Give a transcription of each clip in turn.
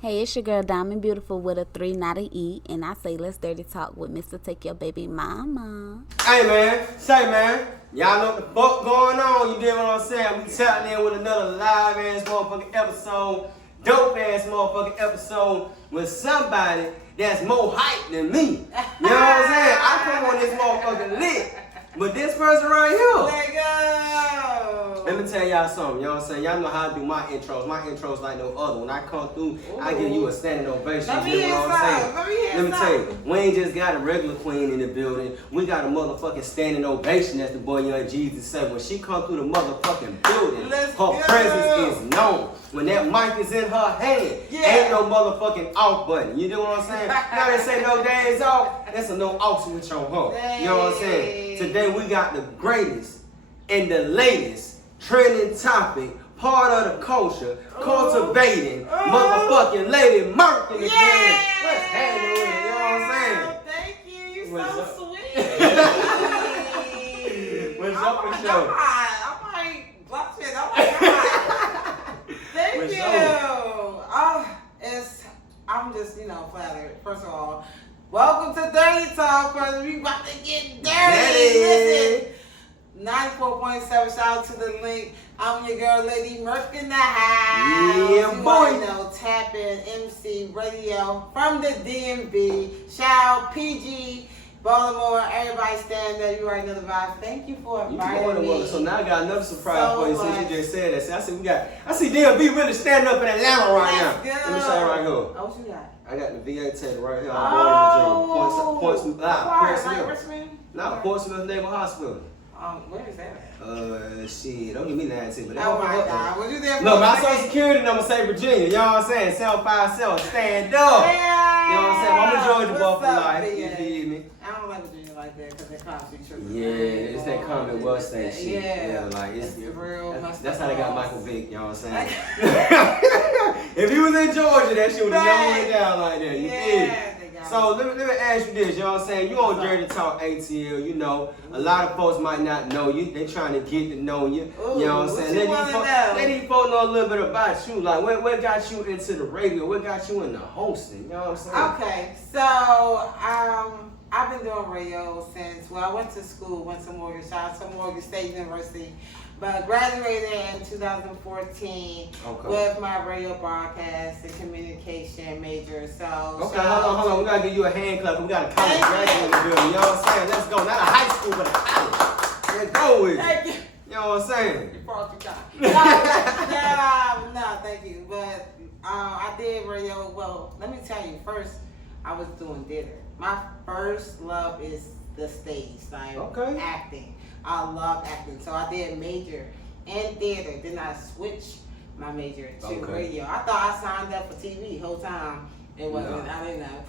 Hey, it's your girl Diamond Beautiful with a 3, not a E, and I say let's dirty talk with MrTakeYaBabyMomma. Hey man, y'all know what the fuck going on, you dig what I'm saying? We tapping in with another live ass motherfucking episode, dope ass motherfucking episode with somebody that's more hype than me. You know what I'm saying? I come on this motherfucking lit, but this person right here. Let go. Let me tell y'all something, you know what I'm saying? Y'all know how I do my intros. My intros like no other. When I come through, I give you a standing ovation. Let me You know what I'm saying? Let me tell you, we ain't just got a regular queen in the building. We got a motherfucking standing ovation, as the boy Young Jesus said. When she come through the motherfucking building, her presence is known. When that mic is in her hand, ain't no motherfucking off button. You know what I'm saying? Now they say no days off, that's a no off switch on her. You know what I'm saying? Today we got the greatest and the latest trending topic, part of the culture, cultivating motherfucking Lady Murk in the building. Let's handle it, you know what I'm saying? Thank you, you're What's so sweet. What's up with you? I'm like, blushing, oh my God. Thank you. I'm just, flattered. First of all, welcome to Dirty Talk, because we about to get dirty. Listen. 94.7, shout out to the link. I'm your girl, Lady Murk in the house. Yeah, you boy. Know, tap in, MC, radio from the DMV. Shout out, PG, Baltimore, everybody stand there. You already know the vibe. Thank you for inviting me. So now I got another surprise for you since you just said that. See, I see DMV really standing up in Atlanta right now. Let me show you right here. Oh, what you got? I got the VA tag right here. I'm going to Virginia. Richmond? No, Portsmouth Naval Hospital. Where is that at? Shit, don't give me that too. But oh my God, was you there for no, my social security number say Virginia. You know what I'm saying? 757, stand up. Yeah. You know what I'm saying? I'm a Georgia boy for What's up, life. BA? You feel me? I don't like Virginia like that because they constantly tripping. Yeah, it's that Commonwealth state shit. Yeah, like it's real. That's how they got Michael Vick. You know what I'm saying? If he was in Georgia, that shit would have never went down like that. You feel me? So let me ask you this, you know what I'm saying? You on Dirty Talk ATL, you know. A lot of folks might not know you. They trying to get to know you. You know what I'm saying? Let these folks know a little bit about you. Like what got you into the radio? What got you into hosting? You know what I'm saying? Okay, so I've been doing radio since, I went to school, went to Morgan, shout out to Morgan State University. But graduated in 2014 with my radio broadcast and communication major. So okay, hold on. We gotta give you a hand clap. We got a college graduate in the building. You know what I'm saying? Let's go. Not a high school, but a college. Let's go with it. Thank you. You know what I'm saying? No, thank you. But I did radio. Well, let me tell you. First, I was doing theater. My first love is the stage, like acting. I love acting, so I did major in theater. Then I switched my major to radio. I thought I signed up for TV the whole time. It wasn't. No. I didn't know.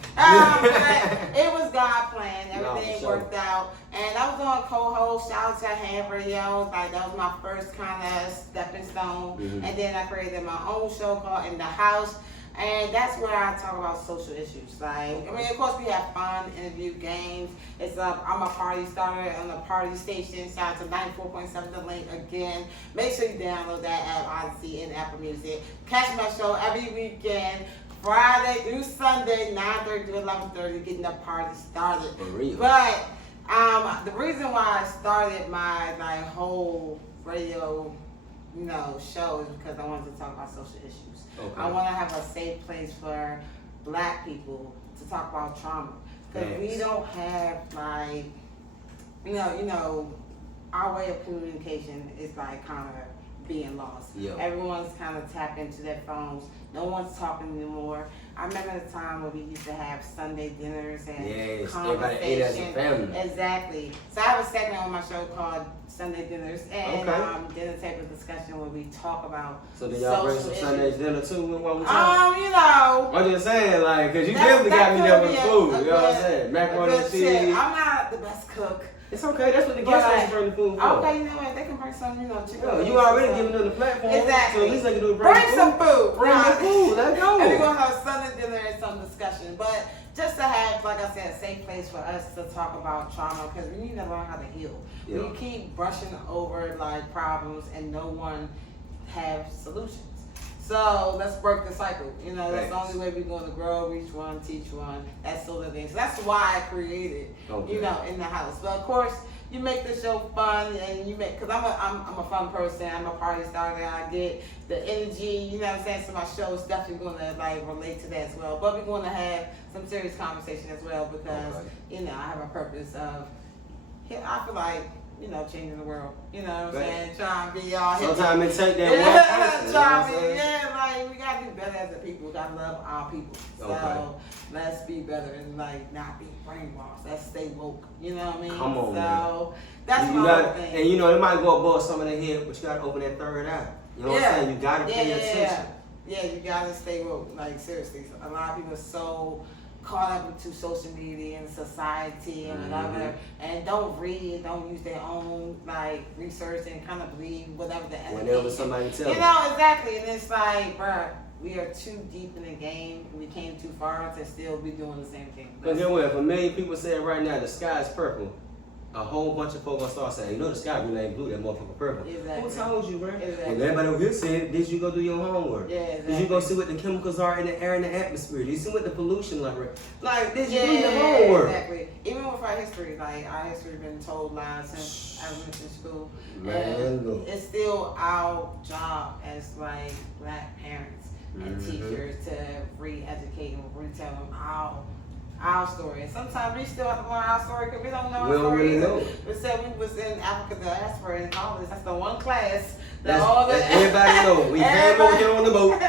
It was God plan. Everything worked out, and I was doing co-host. Shout out to Ham Radio. Like that was my first kind of stepping stone. And then I created my own show called In the House. And that's where I talk about social issues. Like, of course, we have fun, interview, games. I'm a party starter on the party station. Shout out to 94.7 The Link again. Make sure you download that app, Odyssey, and Apple Music. Catch my show every weekend, Friday through Sunday, 9:30 to 11:30, getting the party started. For real. But the reason why I started my whole radio show is because I wanted to talk about social issues. I want to have a safe place for Black people to talk about trauma. Because we don't have our way of communication is kind of being lost. Everyone's kind of tapped into their phones. No one's talking anymore. I remember the time when we used to have Sunday dinners and everybody ate as a family. Exactly. So I have a segment on my show called Sunday Dinners and dinner table discussion where we talk about. So did y'all bring some Sunday dinner too while we talk? I'm just saying, because you definitely got me there with food. You know what I'm saying? Macaroni and cheese. I'm not the best cook. It's okay. That's what the guests have to bring the food for. Okay, you know what? They can bring some, chicken. You already giving them the platform. Exactly. So at least they can do bring some food. Bring the food. Let's go. And we're going to have Sunday dinner and some discussion. But just to have, like I said, a safe place for us to talk about trauma, because we need to learn how to heal. We keep brushing over problems and no one have solutions. So let's break the cycle. You know, that's the only way we're going to grow, reach one, teach one, that sort of thing. So that's why I created, you know, in the house. But of course, you make the show fun, and you make, because I'm a fun person. I'm a party starter. I get the energy, you know what I'm saying? So my show is definitely going to like relate to that as well. But we're going to have some serious conversation as well because, you know, I have a purpose of, I feel like, you know, changing the world. You know what I'm saying? Trying to be all hip. Sometimes it take that one person. Trying to be, like, we got to do better as a people. We got to love our people. So let's be better and, like, not be brainwashed. Let's stay woke. You know what I mean? Come on, so that's my whole thing. And, you know, it might go above some of the head, but you got to open that third eye. You know what I'm saying? You got to pay attention. Yeah, you got to stay woke. Like, seriously. A lot of people are so caught up into social media and society and whatever, and don't read, don't use their own like research and kind of believe whatever whenever somebody tells you know, exactly. And it's like, bruh, we are too deep in the game. We came too far to still be doing the same thing. Because you know what? If a million people say right now the sky is purple, a whole bunch of folks gonna start saying, you know, the sky really ain't blue, that motherfucker purple. Exactly. Who told you, bro? Exactly. And everybody over here said, did you go do your homework? Yeah, exactly. Did you go see what the chemicals are in the air and the atmosphere? Did you see what the pollution like? Like, did you do your homework? Exactly. Even with our history, like our history been told lies since elementary school. Man, look. It's still our job as like black parents and teachers to re-educate and retell them our story. And sometimes we still have to learn our story because we don't know our story. Really know. We said we was in Africa diaspora in college. That's the one class that everybody know. We came over here on the boat,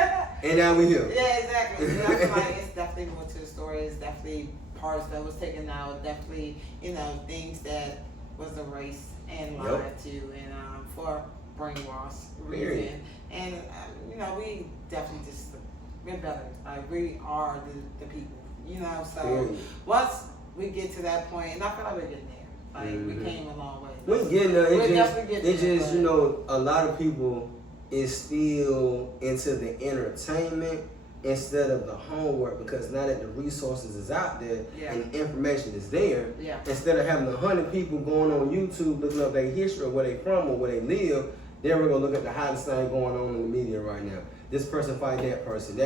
and now we here. Yeah, exactly. So I feel like it's definitely more to the story. It's definitely parts that was taken out. Definitely, you know, things that was erased and lied to, and for brainwash reason. And you know, we definitely we're better. Like we are the people. You know, so once we get to that point, and I feel like we're getting there. Like we came a long way. We're getting there. It just you know, a lot of people is still into the entertainment instead of the homework, because now that the resources is out there and the information is there, instead of having 100 people going on YouTube looking up their history of where they from or where they live, then we're gonna look at the hottest thing going on in the media right now. This person fight that person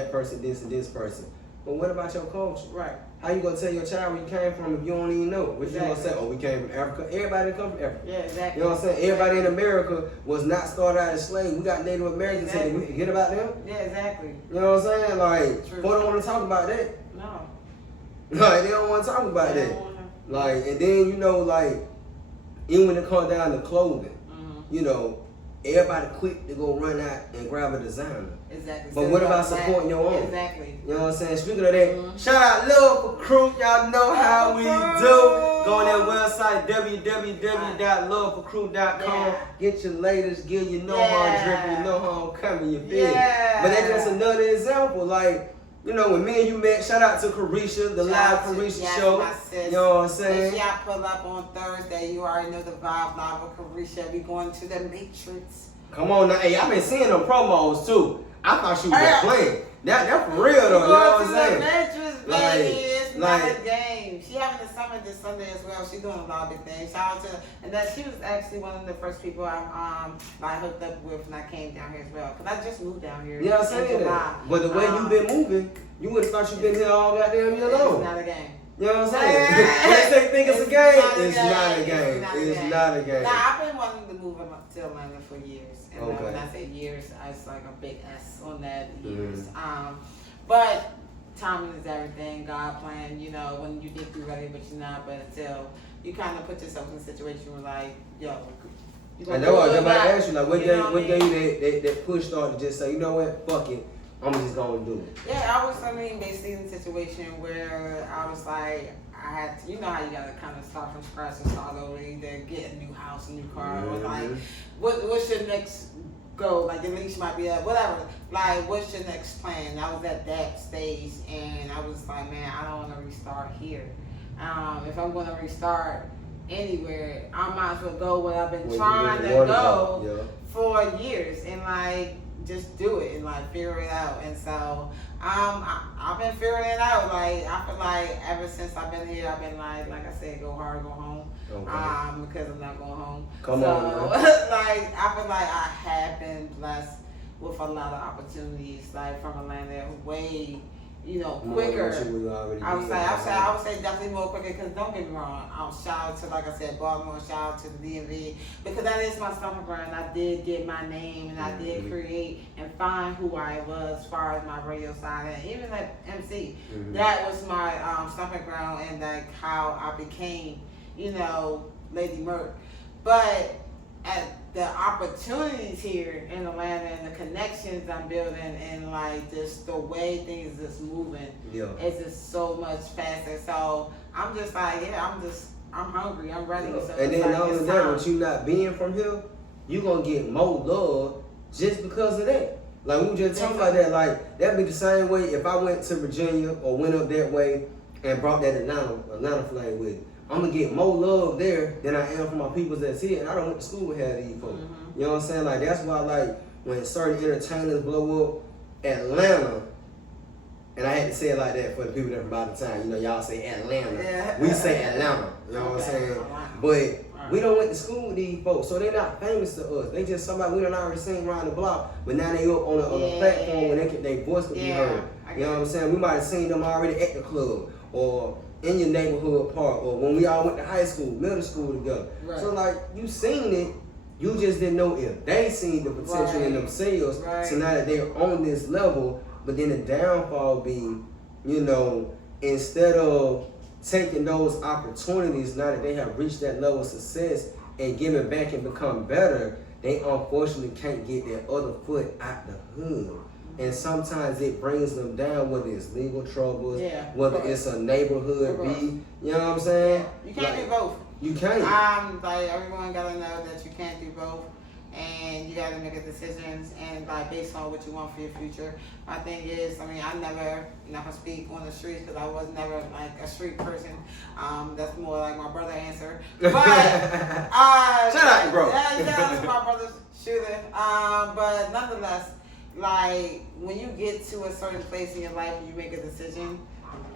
this and this person. But what about your culture? Right. How you gonna tell your child where you came from if you don't even know? What you gonna say? Oh, we came from Africa. Everybody come from Africa. Yeah, exactly. You know what I'm saying? Everybody in America was not started out as slaves. We got Native Americans here. We forget about them. Yeah, exactly. You know what I'm saying? Like, True. people don't want to talk about that. No. Like, they don't want to talk about that. Like, and then, you know, like, even when it comes down to clothing, you know, everybody quick to go run out and grab a designer. Exactly. But what about supporting your own? Exactly. You know what I'm saying? Speaking of that, shout out Love for Crew. Y'all know how we do. Go on that website, www.loveforcrew.com. Get your latest gear. You know how I'm dripping. You know how I'm coming. You feel me? But that's just another example. Like, you know, when me and you met, shout out to Carisha, the live Carisha show. You know what I'm saying? Y'all pull up on Thursday. You already know the vibe live with Carisha. We going to the Matrix. Come on now. Hey, I've been seeing them promos too. I thought she was just playing. That for real though. You know what I'm saying? Matrix, baby. It's not a game. She having a summit this Sunday as well. She's doing a lot of big things. Shout out to her. And that she was actually one of the first people I hooked up with when I came down here as well. Because I just moved down here. Yeah, I'm saying that. But the way you've been moving, you would have thought you've been here all goddamn year long. It's not a game. You know what I'm saying? When they think it's a game, it's not a game. It's not a game. Nah, I've been wanting to move up to Atlanta for years. And when I say years, it's like a big S on that, years. But timing is everything. God planned, you know, when you think you're ready, but you're not. But until you kind of put yourself in a situation where, like, yo, I know. I was about to ask you, like, what gave you that push start to just say, you know what, fuck it, I'm just gonna do it. Yeah, I was, basically in a situation where I was like, I had to, you know how you gotta kind of start from scratch and start over, either get a new house, a new car, or like, what's your next goal? Like, the lease might be up, whatever. Like, what's your next plan? I was at that stage, and I was like, man, I don't want to restart here. If I'm gonna restart anywhere, I might as well go where I've been trying to go for years, and like, just do it and like figure it out. And so I've been figuring it out. Like, I feel like ever since I've been here, I've been like I said, go hard, go home. Because I'm not going home. Come on, man. Like, I feel like I have been blessed with a lot of opportunities, like from Atlanta, way, quicker. I would say definitely more quicker, because don't get me wrong, shout out to, like I said, Baltimore, shout out to the DMV, because that is my stomping ground. I did get my name, and I did create and find who I was as far as my radio side, and even like MC. That was my stomping ground, and like how I became, Lady Murk. But at the opportunities here in Atlanta and the connections I'm building, and like just the way things is moving, it's just so much faster. So I'm just like, I'm hungry, I'm ready. So and then not only that, with you not being from here, you gonna get more love just because of that. Like we were just talking about that, like that'd be the same way if I went to Virginia or went up that way and brought that Atlanta flag with it. I'm gonna get more love there than I am from my people that's here, and I don't went to school with half these folks. You know what I'm saying? Like that's why, like when certain entertainers blow up Atlanta, and I had to say it like that for the people that from out of town. Y'all say Atlanta, we say Atlanta. You know what I'm saying? But we don't went to school with these folks, so they're not famous to us. They just somebody we done already seen around the block, but now they up on a platform where their voice can be heard. You know what I'm saying? We might have seen them already at the club or in your neighborhood park, or when we all went to high school, middle school together. So like you seen it, you just didn't know if they seen the potential in themselves. So now that they're on this level, but then the downfall being, instead of taking those opportunities, now that they have reached that level of success and giving back and become better, they unfortunately can't get their other foot out the hood. And sometimes it brings them down, whether it's legal troubles, whether it's a neighborhood beef. You know what I'm saying? You can't do both. You can't. Like everyone gotta know that you can't do both, and you gotta make a decision and like based on what you want for your future. My thing is, I never, not gonna speak on the streets because I was never like a street person. That's more like my brother answer. But shout out to bro. That's my brother's shooter. But nonetheless. Like when you get to a certain place in your life and you make a decision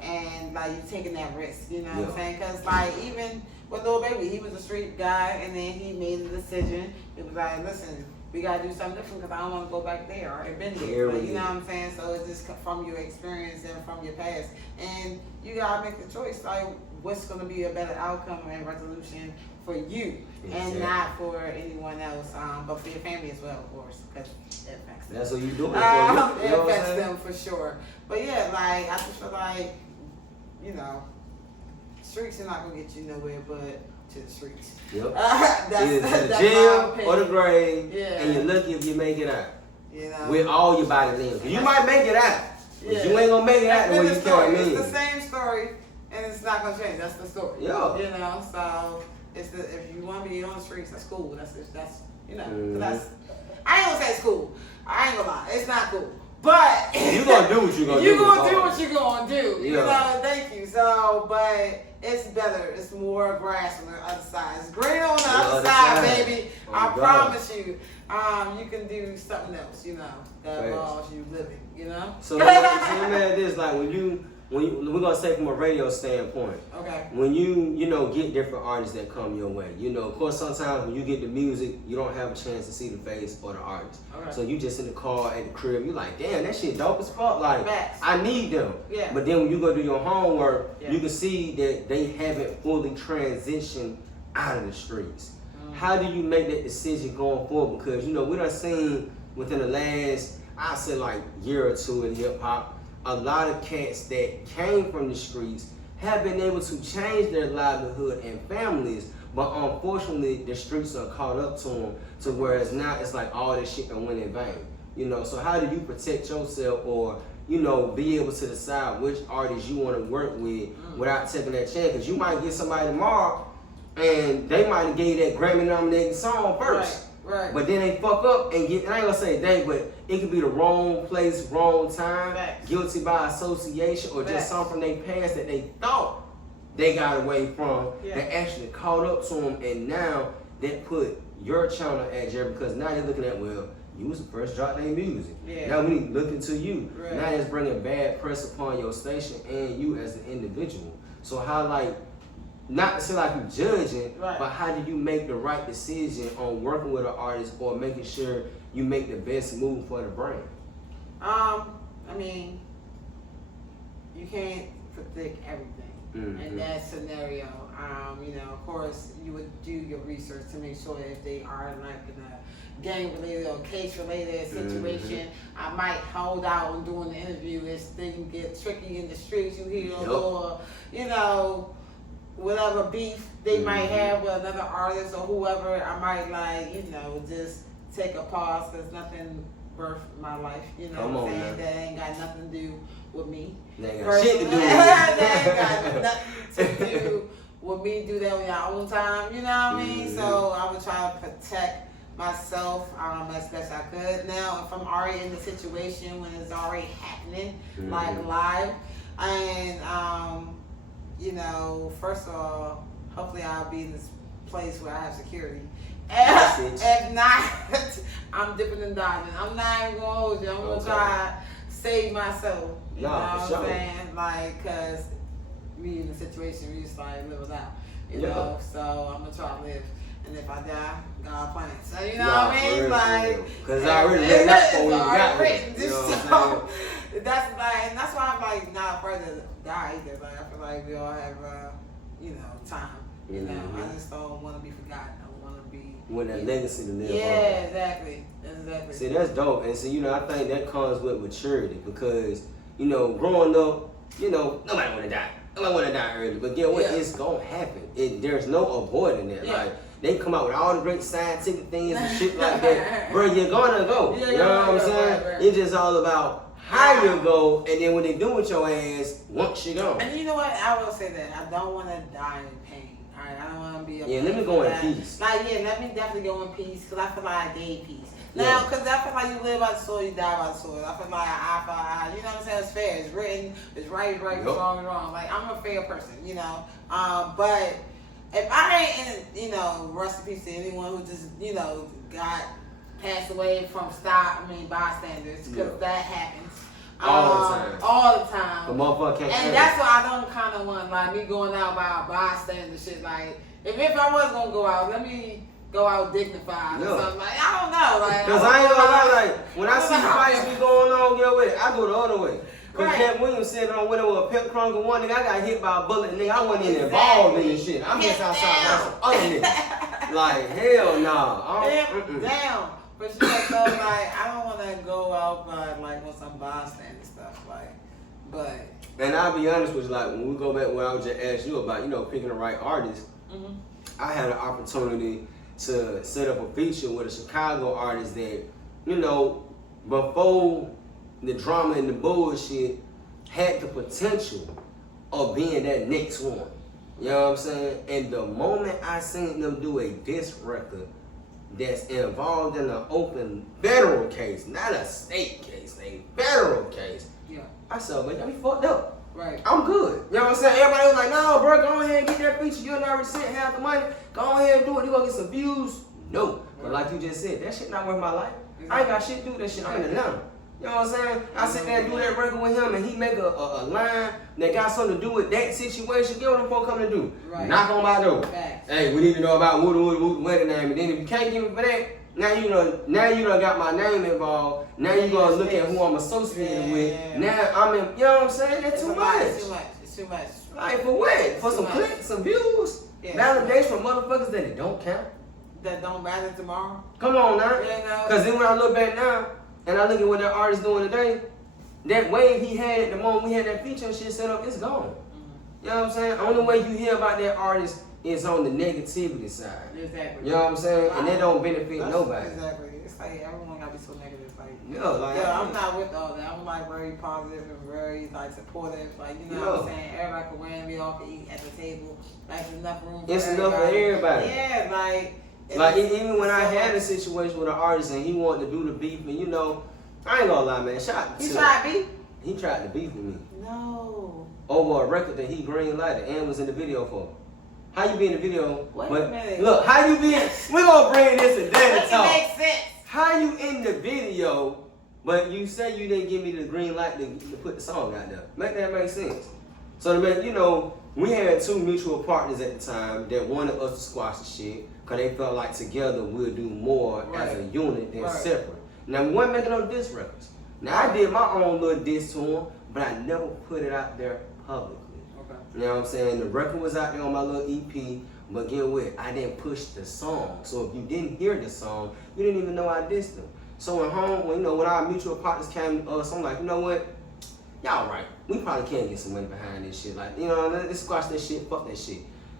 and like you're taking that risk, you know what I'm saying? Because like even with Lil Baby, he was a street guy and then he made the decision. He was like, listen, we got to do something different because I don't want to go back there. I already been there. Like, you know what I'm saying? So it's just from your experience and from your past. And you got to make the choice, like what's going to be a better outcome and resolution for you and not for anyone else, but for your family as well, of course, because it affects them. That's what you doing. It affects them for sure. But yeah, like I just feel like, streets are not gonna get you nowhere but to the streets. Yep. Either to the jail or the grave, and you're lucky if you make it out. With all your body limbs. You might make it out, but you ain't gonna make it out the way you came in. It's the same story, and it's not gonna change. That's the story. Yeah. So if you want to be on the streets, that's cool. That's that's. I ain't gonna say it's cool. I ain't gonna lie, it's not cool. But you gonna do what you gonna do. You gonna do what you gonna do. Yeah. Thank you. So, but it's better. It's more grass on the other side. It's green on the other side, baby. I promise you. You can do something else. That involves you living. So let me add this: like when we're gonna say from a radio standpoint, when you get different artists that come your way, of course sometimes when you get the music, you don't have a chance to see the face or the artist. So you just in the car at the crib, you like, damn, that shit dope as fuck. Like I need them. But then when you go do your homework, you can see that they haven't fully transitioned out of the streets. How do you make that decision going forward? Because we done seen within the last, I'd say like year or two in hip hop, a lot of cats that came from the streets have been able to change their livelihood and families, but unfortunately the streets are caught up to them, to whereas now it's like all this shit done went in vain. So how do you protect yourself or be able to decide which artists you want to work with without taking that chance? Because you might get somebody tomorrow and they might have gave that Grammy nominated song first. Right. But then they fuck up and get, and I ain't gonna say they, but it could be the wrong place, wrong time, guilty by association, or just something from their past that they thought they got away from that actually caught up to them, and now that put your channel at Jerry because now they're looking at, well, you was the first drop their music. Now we need to look into you. Now it's bringing bad press upon your station and you as an individual. So how not to say like you judging, but how do you make the right decision on working with an artist or making sure you make the best move for the brand? I mean, you can't predict everything in that scenario. You know, of course, you would do your research to make sure if they are like in a gang-related or case-related situation. I might hold out on doing the interview if things get tricky in the streets. You hear or you know, whatever beef they might have with another artist or whoever. I might like, you know, just take a pause. There's nothing worth my life. You know what I'm saying? That ain't got nothing to do with me. They ain't got shit to do with me. That ain't got nothing to do with me. Do that on your own time. You know what I mean? So I would try to protect myself as best I could. Now, if I'm already in the situation when it's already happening, like live, and you know, first of all, hopefully I'll be in this place where I have security. If not, I'm dipping and diving. I'm not even gonna hold you. I'm gonna try to save myself. You know what I'm saying? Like, cause we in the situation, we just like live it out. You know, so I'm gonna try to live. And if I die, God plans. So you know what I mean? Like, cause I already written that for when you got written. You know what I'm that's like, and that's why I'm like not afraid to die either. Like I feel like we all have, you know, time. You know, I just don't want to be forgotten. I want to be with that legacy to live on. Yeah, exactly. See, that's dope. And see, you know, I think that comes with maturity because, you know, growing up, you know, nobody want to die. Nobody want to die early. But get what? It's gonna happen. There's no avoiding that. Like. They come out with all the great scientific things and shit like that. Bro, you're gonna go. You know what I'm saying? Right. It's just all about how you go, and then when they do with your ass, once you go. And you know what? I will say that. I don't want to die in pain. Alright? I don't want to be let me go in peace. Like, let me definitely go in peace, because I feel like I gave peace. Now, because I feel like you live by the sword, you die by the sword. I feel like eye for eye. You know what I'm saying? It's fair. It's written. It's right, wrong, wrong. Like, I'm a fair person, you know? But if I ain't in, you know, rest in peace to anyone who just, you know, got passed away from bystanders, because that happens. All the time. All the time. The motherfucker can't. And that's why I don't kind of want, like, me going out by bystander shit. Like, if I was going to go out, let me go out dignified or something. Like, I don't know. Like, because I ain't gonna lie, like, when I see fights be going on, get with it, I go the other way. Because Cat Williams said on winning with a Pep Chronicle 1, nigga, I got hit by a bullet, nigga, I wasn't even involved in this shit. I'm just outside by some other niggas. Like, hell nah. Damn. But she like, so, like, I don't want to go out by, like, on some bystander stuff, like, but. And I'll be honest with you, like, when we go back where I was just asked you about, you know, picking the right artist, I had an opportunity to set up a feature with a Chicago artist that, you know, before the drama and the bullshit had the potential of being that next one. You know what I'm saying? And the moment I seen them do a diss record that's involved in an open federal case, not a state case, a federal case, I said, man, y'all be fucked up. Right. I'm good. You know what I'm saying? Everybody was like, no, bro, go ahead and get that feature. You already sent half the money. Go ahead and do it. You gonna get some views? No. But like you just said, that shit not worth my life. I ain't got shit to do with that shit. I'm in Atlanta. You know what I'm saying? I sit there and do that record with him, and he make a line that got something to do with that situation. Get what the fuck come to do? Right. Knock on my door. Hey, we need to know about who wedding name. And then if you can't give me for that, now you done got my name involved. Now you gonna look at who I'm associated with. Now I'm in. You know what I'm saying? That's too much. It's too much. Like for what? For some clicks, some views, validation from motherfuckers that it don't count. That don't matter tomorrow. Come on now. Cause then when I look back now. And I look at what that artist doing today, that wave he had the moment we had that feature and shit set up, it's gone. You know what I'm saying? The only way you hear about that artist is on the negativity side. Exactly. You know what I'm saying? And that don't benefit nobody. Exactly. It's like everyone gotta be so negative. Like, I'm not with all that. I'm like very positive and very like supportive. Like, you know what I'm saying? Everybody can win, we all can eat at the table. Like there's enough room for everybody. Enough for everybody. Yeah, like even when I had a situation with an artist and he wanted to do the beef, and you know, I ain't gonna lie, man. He tried beef? He tried to beef with me. No. Over a record that he green lighted and was in the video for. How you be in the video? Wait a minute. Look, how you be in, we're gonna bring this to Daddy Talk. It makes sense. How you in the video, but you say you didn't give me the green light to put the song out there? Make that make sense. So to make, you know, we had two mutual partners at the time that wanted us to squash the shit, because they felt like together we'll do more as a unit than separate. Now, we weren't making no diss records. Now, I did my own little diss to him, but I never put it out there publicly. Okay. You know what I'm saying? The record was out there on my little EP, but get what? I didn't push the song. So if you didn't hear the song, you didn't even know I dissed him. So at home, when our mutual partners came to us, I'm like, you know what? Y'all right. We probably can get some money behind this shit. Like, you know, let's squash that shit, fuck that shit.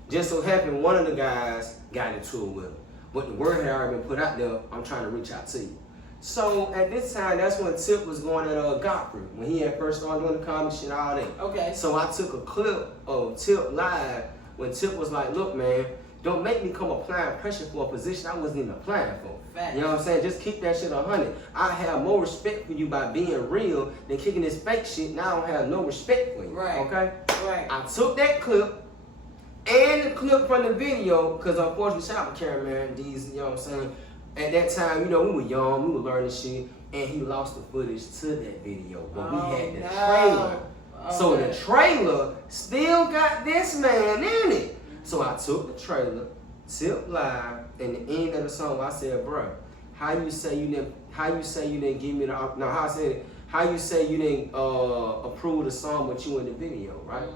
Just so happened, one of the guys got into it with him. But the word had already been put out there, I'm trying to reach out to you. So at this time, that's when Tip was going at Godfrey, when he had first started doing the comedy shit, all that. Okay. So I took a clip of Tip live when Tip was like, look, man, don't make me come applying pressure for a position I wasn't even applying for. Fact. You know what I'm saying? Just keep that shit 100. I have more respect for you by being real than kicking this fake shit. Now I don't have no respect for you. Right. Okay? Right. I took that clip and the clip from the video, because unfortunately, shout out to cameraman, these, you know what I'm saying? At that time, you know, we were young, we were learning shit, and he lost the footage to that video. But we had the trailer. So the trailer still got this man in it. So I took the trailer, Tip live, and the end of the song, I said, bro, how you say you didn't give me the, no, how you say you didn't approve the song with you in the video, right?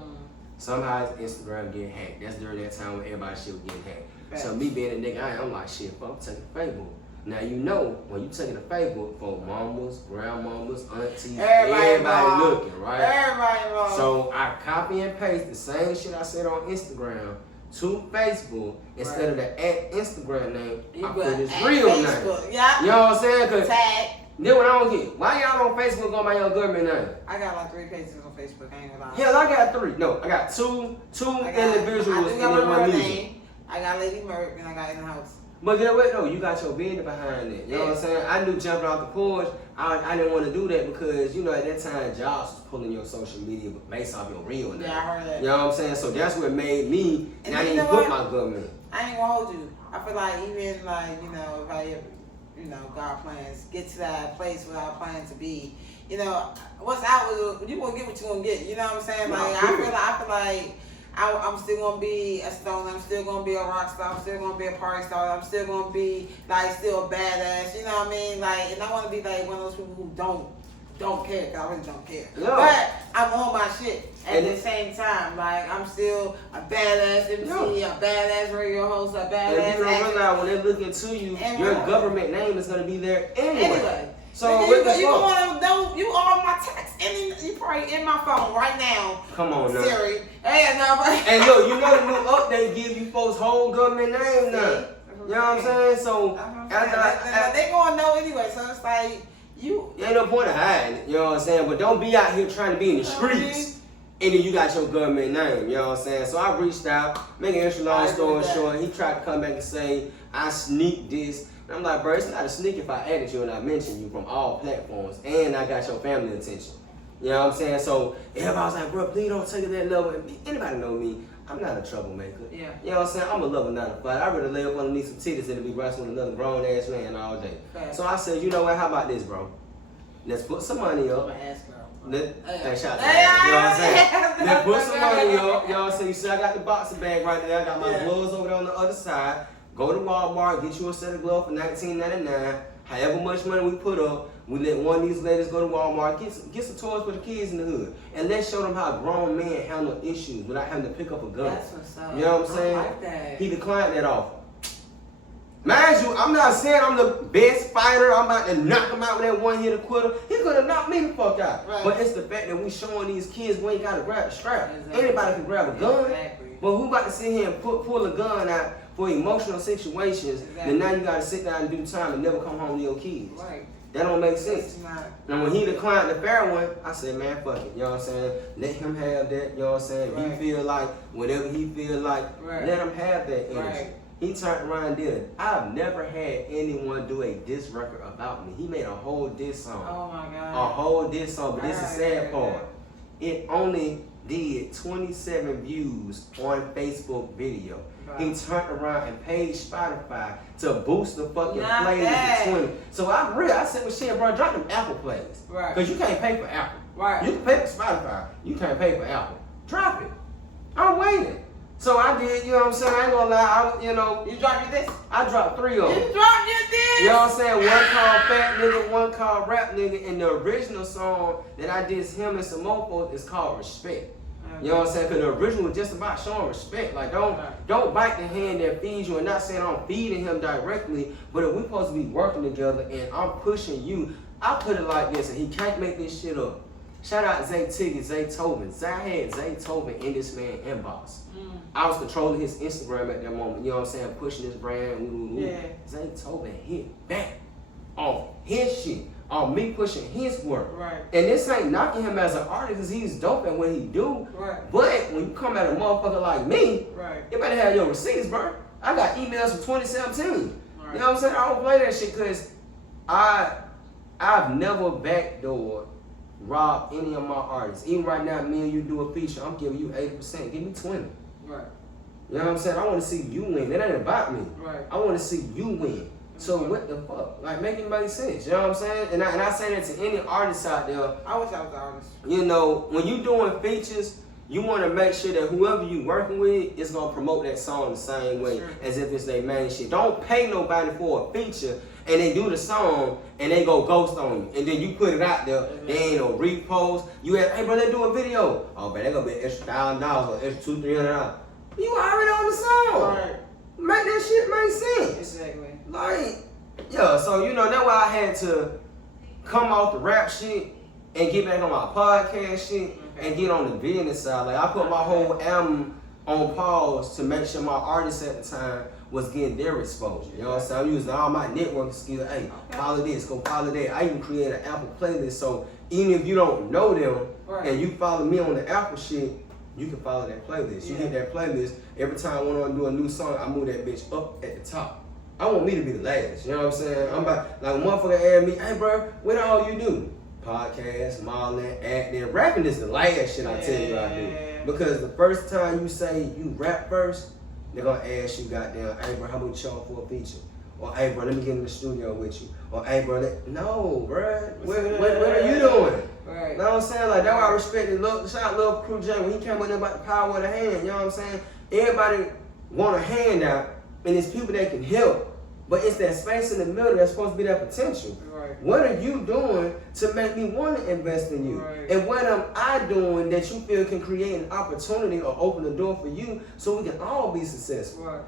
Somehow Instagram getting hacked. That's during that time when everybody shit was getting hacked. Right. So me being a nigga, I'm like, shit, fuck, I'm taking Facebook. Now you know, when you taking a Facebook for mamas, grandmamas, aunties, everybody looking, right? Everybody wrong. So I copy and paste the same shit I said on Instagram to Facebook. Instead of the @Instagram name, I put his real Facebook. Name. Yeah. You know what I'm saying? Cause tag. Then what I don't get, why y'all on Facebook going by your government name? I got like 3 pages on Facebook, I ain't gonna lie. Hell, I got 3. No, I got two individuals in one music. I got Lady Murk and I got In the House. But get away though, you got your business behind it. You know what I'm saying? I knew jumping off the porch, I didn't want to do that because, you know, at that time, Josh was pulling your social media based off your real name. Yeah, I heard that. You know what I'm saying? So that's what made me, and I didn't put my government. I ain't gonna hold you. I feel like even like, you know, if I ever, you know, God plans, get to that place where I plan to be, you know, what's out, you gonna get what you gonna get, you know what I'm saying? Like, I feel like I'm still gonna be a stone, I'm still gonna be a rock star, I'm still gonna be a party star, I'm still gonna be like still a badass, you know what I mean? Like, and I wanna be like one of those people who don't care, cause I really don't care. Yeah. But I'm on my shit at the same time. Like, I'm still a badass MC, a badass radio host, a badass actor. You don't realize when they're looking to you, your government name is gonna be there anyway. So you on my text, and you probably in my phone right now. Come on now. Siri. Hey, no, and look, you know the new update give you folks whole government name now. You know what I'm saying? So they gonna know anyway. So it's like you ain't no point of hiding it, you know what I'm saying? But don't be out here trying to be in the streets and then you got your government name, you know what I'm saying? So I reached out, making an extra long story short. He tried to come back and say, I sneaked this. And I'm like, bro, it's not a sneak if I added you and I mentioned you from all platforms and I got your family attention. You know what I'm saying? So everybody was like, bro, please don't take it that level. Anybody know me, I'm not a troublemaker. Yeah. You know what I'm saying? I'm a lover, not a fight. I'd rather lay up underneath some titties than to be wrestling with another grown ass man all day. Right. So I said, you know what, how about this, bro? Let's put some money up. Shout out to you know what I'm saying? Let's put some money up. You know what I'm saying? You see, I got the boxing bag right there. I got my gloves over there on the other side. Go to Walmart, get you a set of gloves for $19.99. However much money we put up, we let one of these ladies go to Walmart, get some toys for the kids in the hood. And let's show them how grown men handle issues without having to pick up a gun. That's what's up. You know what I'm saying? I like that. He declined that offer. Mind you, I'm not saying I'm the best fighter. I'm about to knock him out with that one hit quitter. He could have knocked me the fuck out. Right. But it's the fact that we showing these kids we ain't got to grab the strap. Exactly. Anybody can grab a gun. Exactly. But who about to sit here and pull a gun out for emotional situations, then now you got to sit down and do time and never come home to your kids. Right. That don't make sense. And when he declined the fair one, I said, man, fuck it. You know what I'm saying? Let him have that. You know what I'm saying? If he feel like, whatever he feel like, let him have that energy. Right. He turned around and did it. I've never had anyone do a diss record about me. He made a whole diss song. Oh my God. A whole diss song, but this is the sad part. It only did 27 views on Facebook video. Right. He turned around and paid Spotify to boost the fucking plays to 20. So I said, well, shit, bro, drop them Apple plays. Right. Because you can't pay for Apple. Right. You can pay for Spotify. You can't pay for Apple. Drop it. I'm waiting. So I did, you know what I'm saying? I ain't gonna lie, you know. You dropped your disc? I dropped 3 of them. You dropped your disc? You know what I'm saying? One called Fat Nigga, one called Rap Nigga. And the original song that I did him and some more folks is called Respect. You know what I'm saying? Because the original was just about showing respect. Like, don't bite the hand that feeds you. And not saying I'm feeding him directly, but if we're supposed to be working together and I'm pushing you, I put it like this, and he can't make this shit up. Shout out Zay Tiggy, Zay Tobin. I had Zay Tobin in this man's inbox. I was controlling his Instagram at that moment. You know what I'm saying? Pushing his brand. Yeah. Zay Tobin hit back on his shit. On me pushing his work. Right. And this ain't knocking him as an artist because he's dope at what he do. Right. But when you come at a motherfucker like me, right, you better have your receipts, bro. I got emails from 2017. Right. You know what I'm saying? I don't play that shit because I've never backdoored, robbed any of my artists. Even right now, me and you do a feature, I'm giving you 80%. Give me 20. Right. You know what I'm saying? I want to see you win. It ain't about me. Right. I want to see you win. So what the fuck? Like, make it make sense. You know what I'm saying? And I say that to any artist out there. I wish I was an artist. You know, when you doing features, you want to make sure that whoever you working with is going to promote that song the same way as if it's their main shit. Don't pay nobody for a feature and they do the song and they go ghost on you. And then you put it out there, they ain't no repost. You have, hey bro, let's do a video. Oh, but they going to be extra $1,000 or extra $200-$300. You already on the song. Right. Make that shit make sense. Exactly. Like, yeah, so you know, that's why I had to come off the rap shit and get back on my podcast shit and get on the business side. Like, I put my whole album on pause to make sure my artists at the time was getting their exposure. You know what I'm saying? I'm using all my networking skills. Hey, follow this, go follow that. I even created an Apple playlist, so even if you don't know them and you follow me on the Apple shit, you can follow that playlist. You hit that playlist. Every time I want to do a new song, I move that bitch up at the top. I want me to be the last. You know what I'm saying? I'm about, like, one motherfucker asked me, hey, bro, what all you do? Podcast, modeling, acting. Rapping is the last shit I tell you I do. Because the first time you say you rap first, they're going to ask you, goddamn, hey, bro, how about you y'all for a feature? Or, hey, bro, let me get in the studio with you. Or, hey, bro, no, bro, what are you doing? Right. You know what I'm saying? Like, that's why I respected shout out Lil Crew J when he came with them about the power of the hand. You know what I'm saying? Everybody want a hand out, and it's people that can help. But it's that space in the middle that's supposed to be that potential. Right. What are you doing to make me want to invest in you? Right. And what am I doing that you feel can create an opportunity or open the door for you so we can all be successful? Right.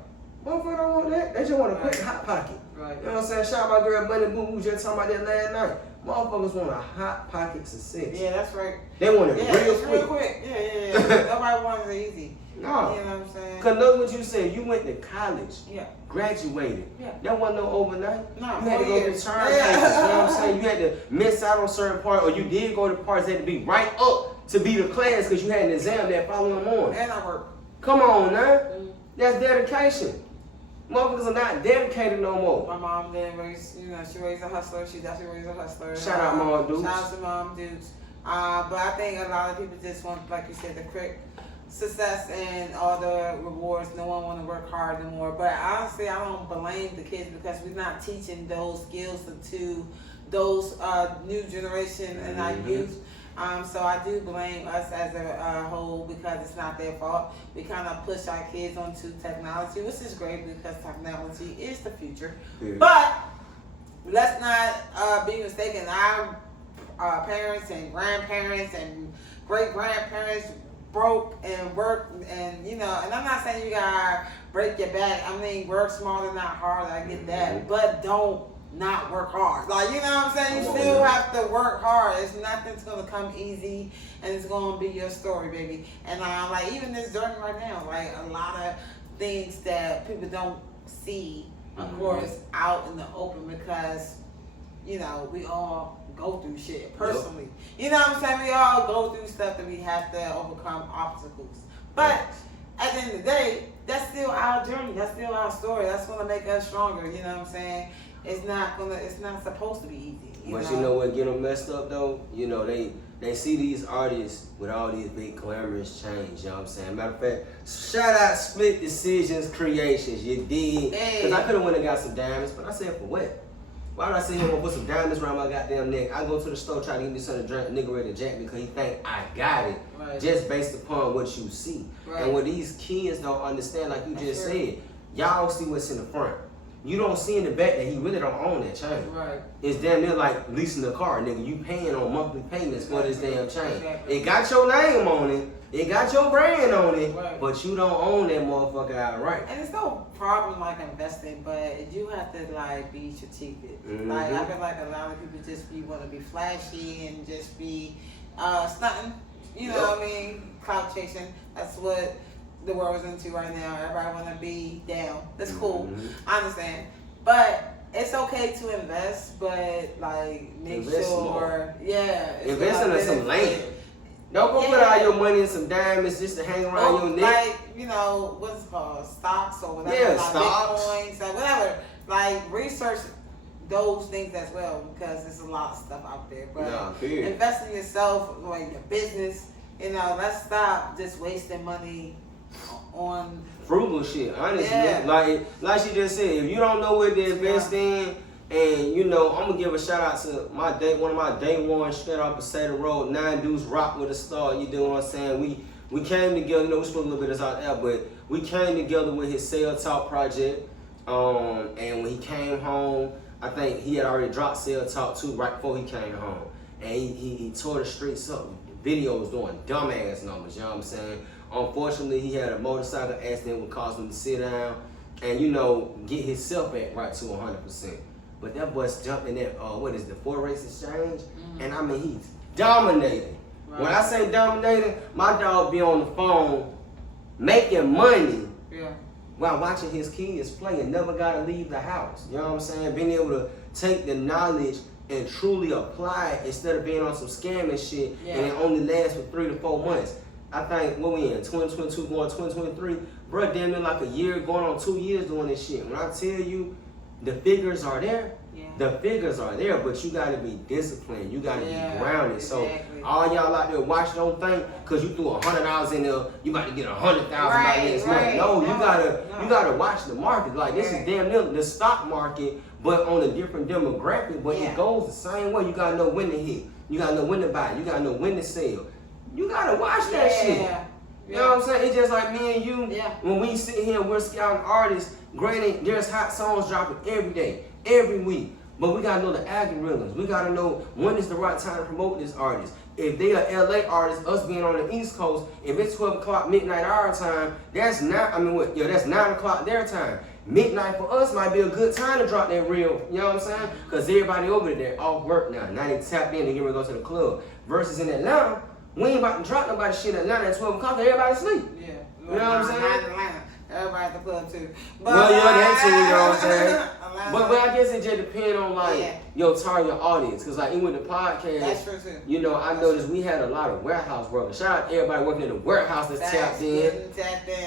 Motherfucker don't want that. They just want a quick hot pocket. Right. You know what I'm saying? Shout out my girl Bunny Boo, who was just talking about that last night. Motherfuckers want a hot pocket success. Yeah, that's right. They want it real quick. Yeah. Nobody wants it easy. No. You know what I'm saying? Because look what you said. You went to college. Yeah. Graduated. Yeah. That wasn't no overnight. No, you had to go return papers. You know what I'm saying? You had to miss out on certain parts, or you did go to parts that had to be right up to be the class because you had an exam that following morning. And I work. Come on now. That's dedication. Motherfuckers are not dedicated no more. My mom didn't raise, she raised a hustler. She definitely raised a hustler. Shout out Mom Dukes. Shout out to Mom Dukes. But I think a lot of people just want, like you said, the quick success and all the rewards. No one want to work hard anymore. But honestly, I don't blame the kids because we're not teaching those skills to those new generation and our youth. So I do blame us as a whole because it's not their fault. We kind of push our kids onto technology, which is great because technology is the future. But let's not be mistaken. Our parents and grandparents and great-grandparents broke and worked and, and I'm not saying you gotta break your back. I mean, work smarter, not harder. I get that. But don't not work hard. Like, you know what I'm saying? You still have to work hard. It's nothing's gonna come easy and it's gonna be your story, baby. And like even this journey right now, like a lot of things that people don't see, of course, out in the open because, we all go through shit personally. You know what I'm saying? We all go through stuff that we have to overcome obstacles. But at the end of the day, that's still our journey. That's still our story. That's gonna make us stronger. You know what I'm saying? It's not supposed to be easy. But you know what get them messed up though? They see these artists with all these big glamorous chains, you know what I'm saying? Matter of fact, shout out Split Decisions Creations, you dig? Because I could have went and got some diamonds, but I said for what? Why would I sit here and put some diamonds around my goddamn neck? I go to the store try to get me something to drink, nigga ready to jack me because he think I got it just based upon what you see. And what these kids don't understand, like you just said, y'all see what's in the front. you don't see in the back that he really don't own that chain. Right. It's damn near like leasing a car, nigga. You paying on monthly payments for this damn chain. Exactly. It got your name on it. It got your brand on it, right. but you don't own that motherfucker outright. And it's no problem like investing, but you have to like be strategic. Mm-hmm. Like I feel like a lot of people just want to be flashy and just be stunting. You know what I mean? Clout chasing. That's what the world is into right now. Everybody want to be down. That's cool. I understand, but it's okay to invest, but like make invest sure, more. invest in some land. Don't go put all your money in some diamonds just to hang around your neck. Like, you know, what's it called? Stocks or whatever. Yeah, like stocks. Bitcoins, like whatever. Like, research those things as well because there's a lot of stuff out there. But invest in yourself, like your business, you know, let's stop just wasting money on frugal shit, honestly. Like she just said, if you don't know what to invest in, and you know, I'm gonna give a shout out to one of my day one straight off Pasada Road, 9 dudes rock with a star. You know what I'm saying? We came together. You know, we spoke a little bit of this out there, but we came together with his Sale Talk project. And when he came home, I think he had already dropped Sale Talk 2 right before he came home, and he tore the streets up. The video was doing dumbass numbers. You know what I'm saying? Unfortunately, he had a motorcycle accident which caused him to sit down and, you know, get himself back right to 100%. But that boy's jumped in that, the Forex exchange? And I mean, he's dominating. Right. When I say dominating, my dog be on the phone making money while watching his kids play and never got to leave the house. You know what I'm saying? Being able to take the knowledge and truly apply it instead of being on some scamming shit and it only lasts for 3 to 4 months. I think, what we in, 2022 going 2023, bro, damn near like a year going on 2 years doing this shit. When I tell you, the figures are there. The figures are there, but you gotta be disciplined. You gotta be grounded. So all y'all out there watching, don't think because you threw $100 in there, you about to get $100,000 next month. No, you gotta watch the market. Like this is damn near the stock market, but on a different demographic. But it goes the same way. You gotta know when to hit. You gotta know when to buy. You gotta know when to sell. You gotta watch that shit. You know what I'm saying? It's just like me and you. When we sit here and we're scouting artists, granted, there's hot songs dropping every day, every week. But we gotta know the algorithms. We gotta know when is the right time to promote this artist. If they are LA artists, us being on the East Coast, if it's 12 o'clock midnight our time, that's that's 9 o'clock their time. Midnight for us might be a good time to drop that reel, you know what I'm saying? Because everybody over there off work now. Now they tapped in, they get ready to go to the club. Versus in Atlanta, we ain't about to drop nobody shit at Atlanta at 12 o'clock, everybody asleep. You know what I'm saying? Everybody at the club too. But, that too, you know what I'm saying? But I guess it just depends on like your target audience. Cause like even with the podcast, that's true too. You know, I noticed we had a lot of warehouse workers. Shout out to everybody working in the warehouse that's tapped in.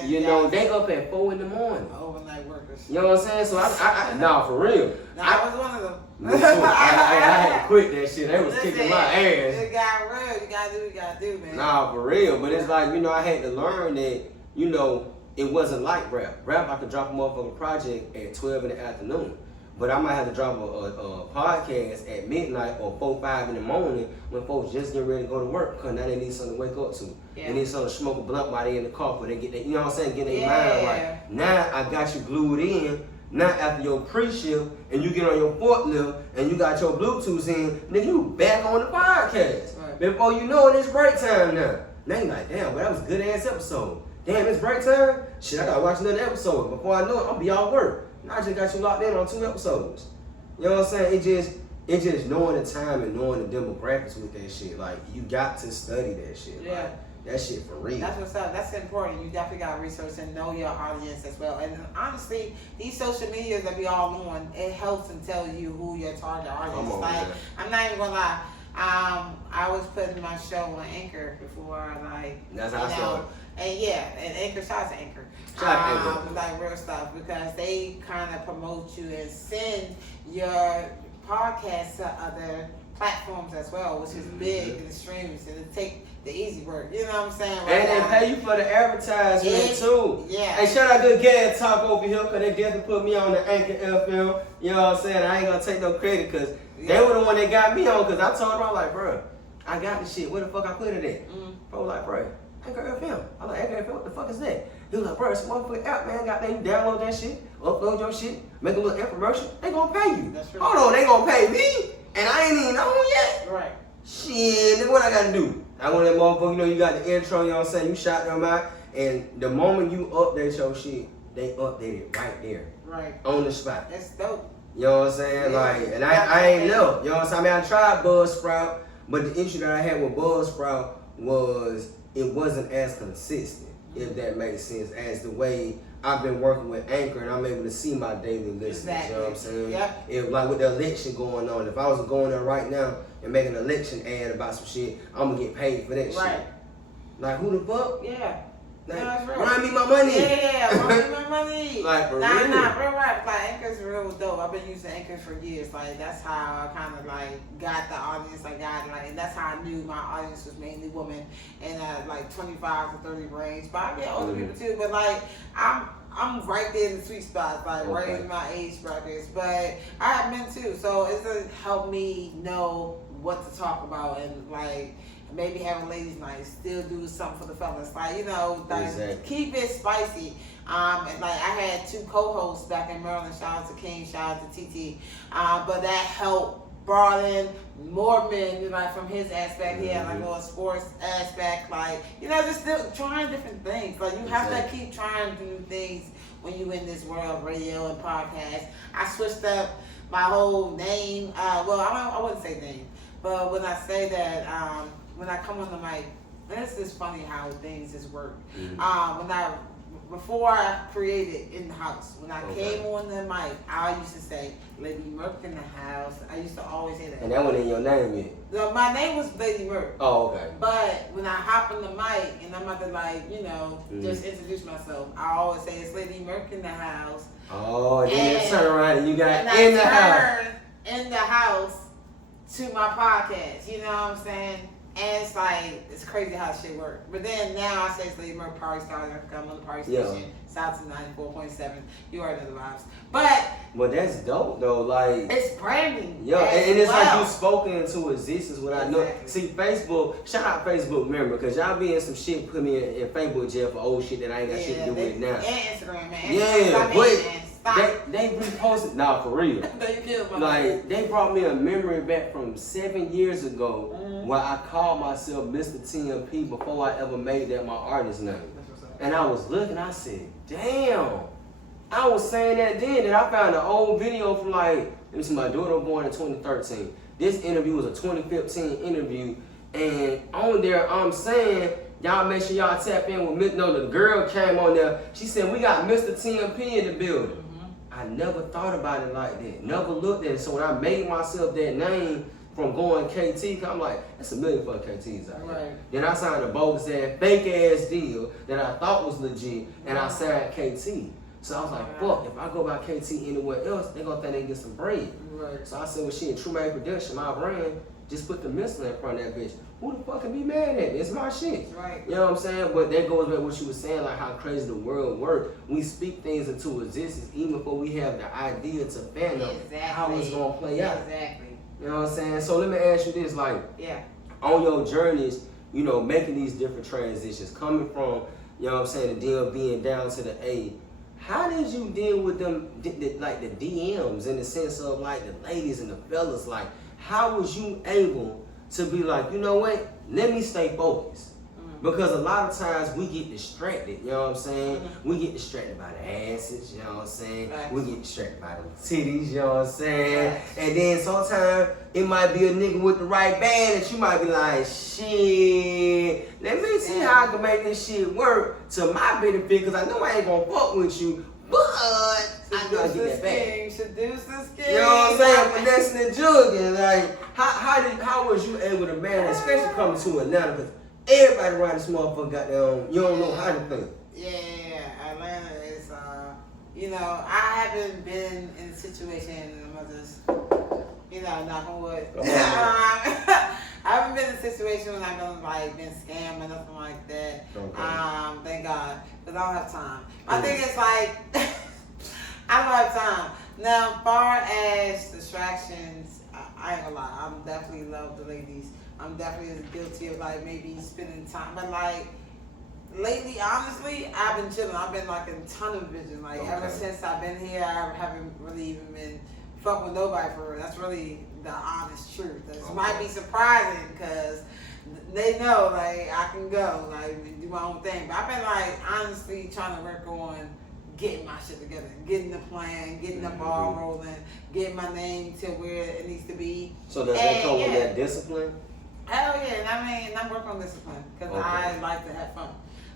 You know, they up at 4 in the morning. Overnight workers. You know what I'm saying? So I for real. I was one of them. Me too. I had to quit that shit. They was kicking my ass. It got real. You gotta do what you gotta do, man. Nah, for real. But it's like, you know, I had to learn that, you know, it wasn't like rap. Rap, I could drop a motherfucking project at 12 in the afternoon. But I might have to drop a podcast at midnight or 4, 5 in the morning when folks just getting ready to go to work because now they need something to wake up to. They need something to smoke a blunt while they in the car before they get their, you know what I'm saying, get their mind right. Now I got you glued in. Now after your pre-shift and you get on your forklift and you got your Bluetooth in, nigga, you back on the podcast. Right. Before you know it, it's break time now. Now you like, damn, but that was a good ass episode. Damn, it's break time? Shit, I gotta watch another episode. Before I know it, I'll be off work. I just got you locked in on 2 episodes. You know what I'm saying? It just knowing the time and knowing the demographics with that shit. Like, you got to study that shit. Yeah. Like, that shit for real. That's what's up. That's important. You definitely got to research and know your audience as well. And honestly, these social medias that we all on, it helps and tells you who your target audience is. Like, I'm not even gonna lie. I was putting my show on Anchor before, like, that's how I started. And Anchor, shout out to Anchor. Like real stuff, because they kind of promote you and send your podcast to other platforms as well, which is big in the streams, and it take the easy work. You know what I'm saying? Right, and they pay you for the advertisement too. Yeah. Hey, shout out to Gas Talk over here, because they definitely put me on the Anchor FM. You know what I'm saying? I ain't going to take no credit, because they were the one that got me on, because I told them, I'm like, bro, I got this shit. Where the fuck I put it at? Bro, like, bro, Anchor FM. I'm like, Anchor Cafe. What the fuck is that? He was like, bro, it's a motherfucking app, man. Goddamn, you download that shit, upload your shit, make a little infomercial. They gonna pay you. That's true. Hold on, they gonna pay me? And I ain't even on yet? Right. Shit, nigga, what I gotta do? I want that motherfucker, you know, you got the intro, you know what I'm saying? You shout them out. And the moment you update your shit, they update it right there. Right. On the spot. That's dope. You know what I'm saying? Yeah. Like, and I ain't know. You know what I'm saying? I mean, I tried Buzzsprout, but the issue that I had with Buzzsprout was it wasn't as consistent, if that makes sense, as the way I've been working with Anchor, and I'm able to see my daily listens. Exactly. You know what I'm saying? Yep. If, like with the election going on, if I was going there right now and making an election ad about some shit, I'm gonna get paid for that Right. shit. Like, who the fuck? Yeah. Like, No, that's real. run me my money. Yeah, run me my money. Like, for real. Real rap. Like, Anchor's real dope. I've been using Anchor for years. Like, that's how I kind of, like, got the audience I got. Like, and that's how I knew my audience was mainly women in like 25 to 30 range. But I get older people too. But, like, I'm right there in the sweet spot, like, right in my age brackets. But I have men too. So it's helped me know what to talk about and, like, maybe have a ladies' night, still do something for the fellas. Like, you know, like, keep it spicy. And like, I had 2 co-hosts back in Maryland. Shout out to King, shout out to TT. But that helped broaden more men, like, from his aspect. He had like a sports aspect, like, you know, just still trying different things. Like, you have to keep trying to do things when you in this world of radio and podcast. I switched up my whole name. Well, I wouldn't say name, but when I say that, when I come on the mic, it's just funny how things just work. Before I created in the house, when I came on the mic, I used to say, Lady Murk in the house. I used to always say that. And that wasn't in your name yet? No, my name was Lady Murk. Oh, okay. But when I hop on the mic and I'm about to, like, you know, just introduce myself, I always say it's Lady Murk in the house. Oh, and then you turn around and you got and in the house. In the house to my podcast, you know what I'm saying? And it's like, it's crazy how shit works. But then now I say it's Lady Murk Party Stars Africa. I'm on the party station. South to 94.7. You already know the vibes. But that's dope though. Like, it's branding. Yo, and it's like you spoken into existence when I know. See, Facebook, shout out Facebook member, because y'all be in some shit, put me in Facebook jail for old shit that I ain't got shit to do with now. And Instagram, man. Yeah, but they reposted. Nah, for real. Like, they brought me a memory back from 7 years ago where I called myself MrTMP before I ever made that my artist name. And I was looking, I said, damn. I was saying that then, and I found an old video from, like, let me see, my daughter was born in 2013. This interview was a 2015 interview, and on there I'm saying, y'all make sure y'all tap in with the girl came on there. She said, we got MrTMP in the building. I never thought about it like that. Never looked at it. So when I made myself that name from going KT, I'm like, that's a million fucking KTs out here. Right. Then I signed a bogus ass, fake ass deal that I thought was legit, and I signed KT. So I was like, fuck, if I go by KT anywhere else, they gonna think they can get some bread. Right. So I said, well, shit, True Made Production, my brand, just put the missile in front of that bitch. Who the fuck can be mad at me? It's my shit. Right. You know what I'm saying? But that goes back to what you were saying, like how crazy the world works. We speak things into existence even before we have the idea to fathom how it's gonna play out. Exactly. You know what I'm saying? So let me ask you this, like, on your journeys, you know, making these different transitions, coming from, you know what I'm saying, the DL being down to the A, how did you deal with them, like the DMs, in the sense of like the ladies and the fellas? Like, how was you able to be like, you know what, let me stay focused? Because a lot of times we get distracted, you know what I'm saying? We get distracted by the asses, you know what I'm saying? We get distracted by the titties, you know what I'm saying? And then sometimes it might be a nigga with the right band that you might be like, shit, let me see how I can make this shit work to my benefit, because I know I ain't gonna fuck with you, but I gotta get that back. Seduce the skin. You know what I'm saying? Finessing and jugging. Like, how was you able to manage, especially coming to Atlanta? Because everybody around this motherfucker got their own, you don't know how to think. Yeah, Atlanta is, you know, I haven't been in a situation, and I'm gonna just, you know, knock on wood. I haven't been in a situation when I've been, like, been scammed or nothing like that. Okay. Thank God, because I don't have time. My thing is, like, I don't have time. Now, as far as distractions, I ain't gonna lie, I'm definitely love the ladies. I'm definitely guilty of, like, maybe spending time, but, like, lately, honestly, I've been chilling. I've been like in tunnel vision. Like ever since I've been here, I haven't really even been fucking with nobody for real. That's really the honest truth. This might be surprising because they know like I can go like do my own thing. But I've been like honestly trying to work on getting my shit together, getting the plan, getting the ball rolling, getting my name to where it needs to be. So does that come with that discipline? Hell yeah, and I mean, I'm working on discipline because I like to have fun.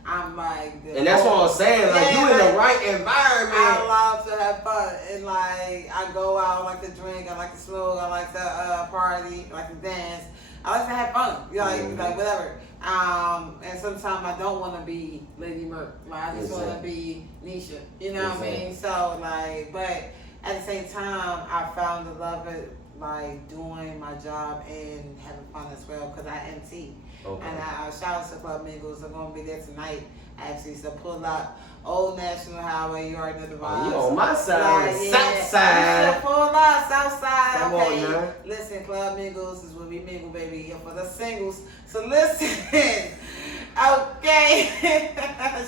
I'm like, and that's what I'm saying. Like you in the right environment. I love to have fun, and like I go out, I like to drink, I like to smoke, I like to party, I like to dance. I like to have fun, like whatever. And sometimes I don't want to be Lady Murk. Like I just want to be Nisha. You know what I mean? So like, but at the same time, I found the love of like doing my job and having fun as well because I MC. And I shout out to Club Mingles. I'm gonna be there tonight. Actually, so pull up Old National Highway. You already know the vibes. You on my side, South Side. Pull up South Side. Come okay. On, man. Listen, Club Mingles is where we mingle, baby. Here for the singles. So listen. Okay.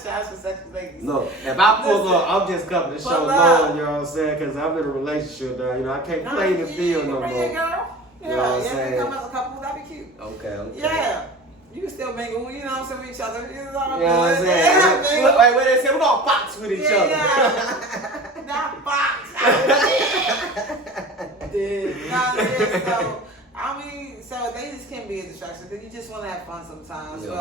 Shout out to sexy ladies. Look, if I pull up, I'm just coming to show love. You know what I'm saying? Because I'm in a relationship now. You know, I can't play in the field no more. Girl. You know what I'm saying? Come as a couple, that'd be cute. Okay. Yeah. You can still mingle, you know what I'm saying, with each other. You know what I'm saying? Wait, wait, they say we're gonna box with each other. Not box. So, I mean, so ladies can be a distraction because you just want to have fun sometimes. But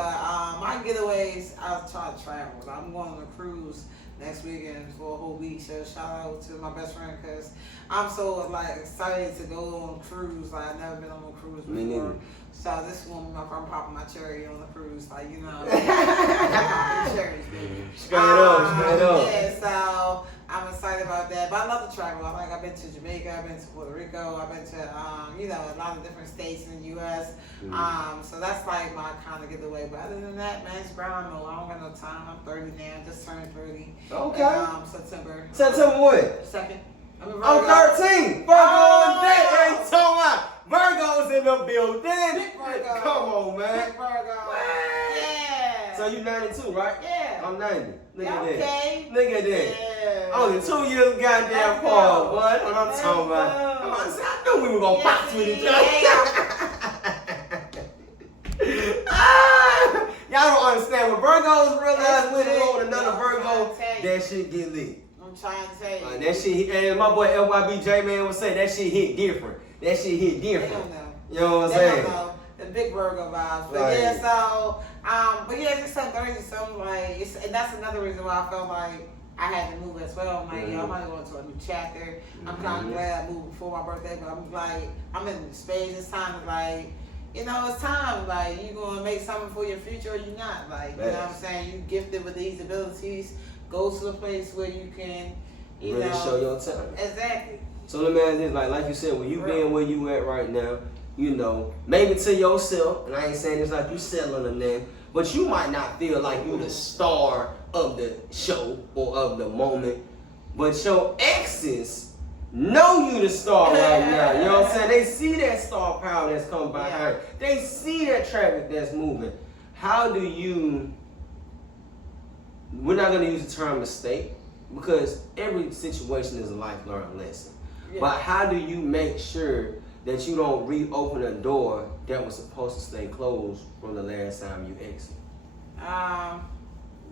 my getaways, I'll try to travel. I'm going on a cruise next weekend for a whole week. So shout out to my best friend because I'm so like excited to go on a cruise. Like I've never been on a cruise before. So this woman, I'm popping my cherry on the cruise, like you know, cherries, baby. Straight up. Yeah, so I'm excited about that. But I love to travel. I've been to Jamaica, I've been to Puerto Rico, I've been to you know a lot of different states in the U.S. So that's like my kind of getaway. But other than that, man, it's ground mode. I don't got no time. I'm 30 now. Just turned 30. Okay. September. September what? 2nd. I'm 13. Virgo on deck. Ain't talking about Virgo's in the building. Virgo. Come on, man. Big Virgo. Yeah. So you 92, right? Yeah. I'm 90. Look at that. Okay. Look at that. Yeah. Only 2 years goddamn apart, boy. What I'm talking about. I knew we were gonna box with each other. Y'all don't understand. When Virgos realize when they roll with another Virgo, that shit get lit. I'm trying to tell you. That shit, and my boy LYBJ man would say that shit hit different. That shit hit different. They don't know. You know what I'm saying? They don't know. The big Virgo vibes. But right. yeah, so, but yeah, it's just 30 something like, and that's another reason why I felt like I had to move as well. I'm like, yo, I'm not going to a new chapter. I'm kind of glad I moved before my birthday, but I'm like, I'm in space. It's time to like, you know, it's time. Like, you going to make something for your future or you not. Like, you know what I'm saying? You gifted with these abilities. Go to a place where you can, you really know, show your talent. Exactly. So let me ask this, like you said, when you being where you at right now, you know, maybe to yourself, and I ain't saying this like you selling or nothing, but you might not feel like you the star of the show or of the moment, but your exes know you the star right now. You know what I'm saying? They see that star power that's coming behind. They see that traffic that's moving. How do you? We're not gonna use the term mistake because every situation is a life learning lesson. Yeah. But how do you make sure that you don't reopen a door that was supposed to stay closed from the last time you exited?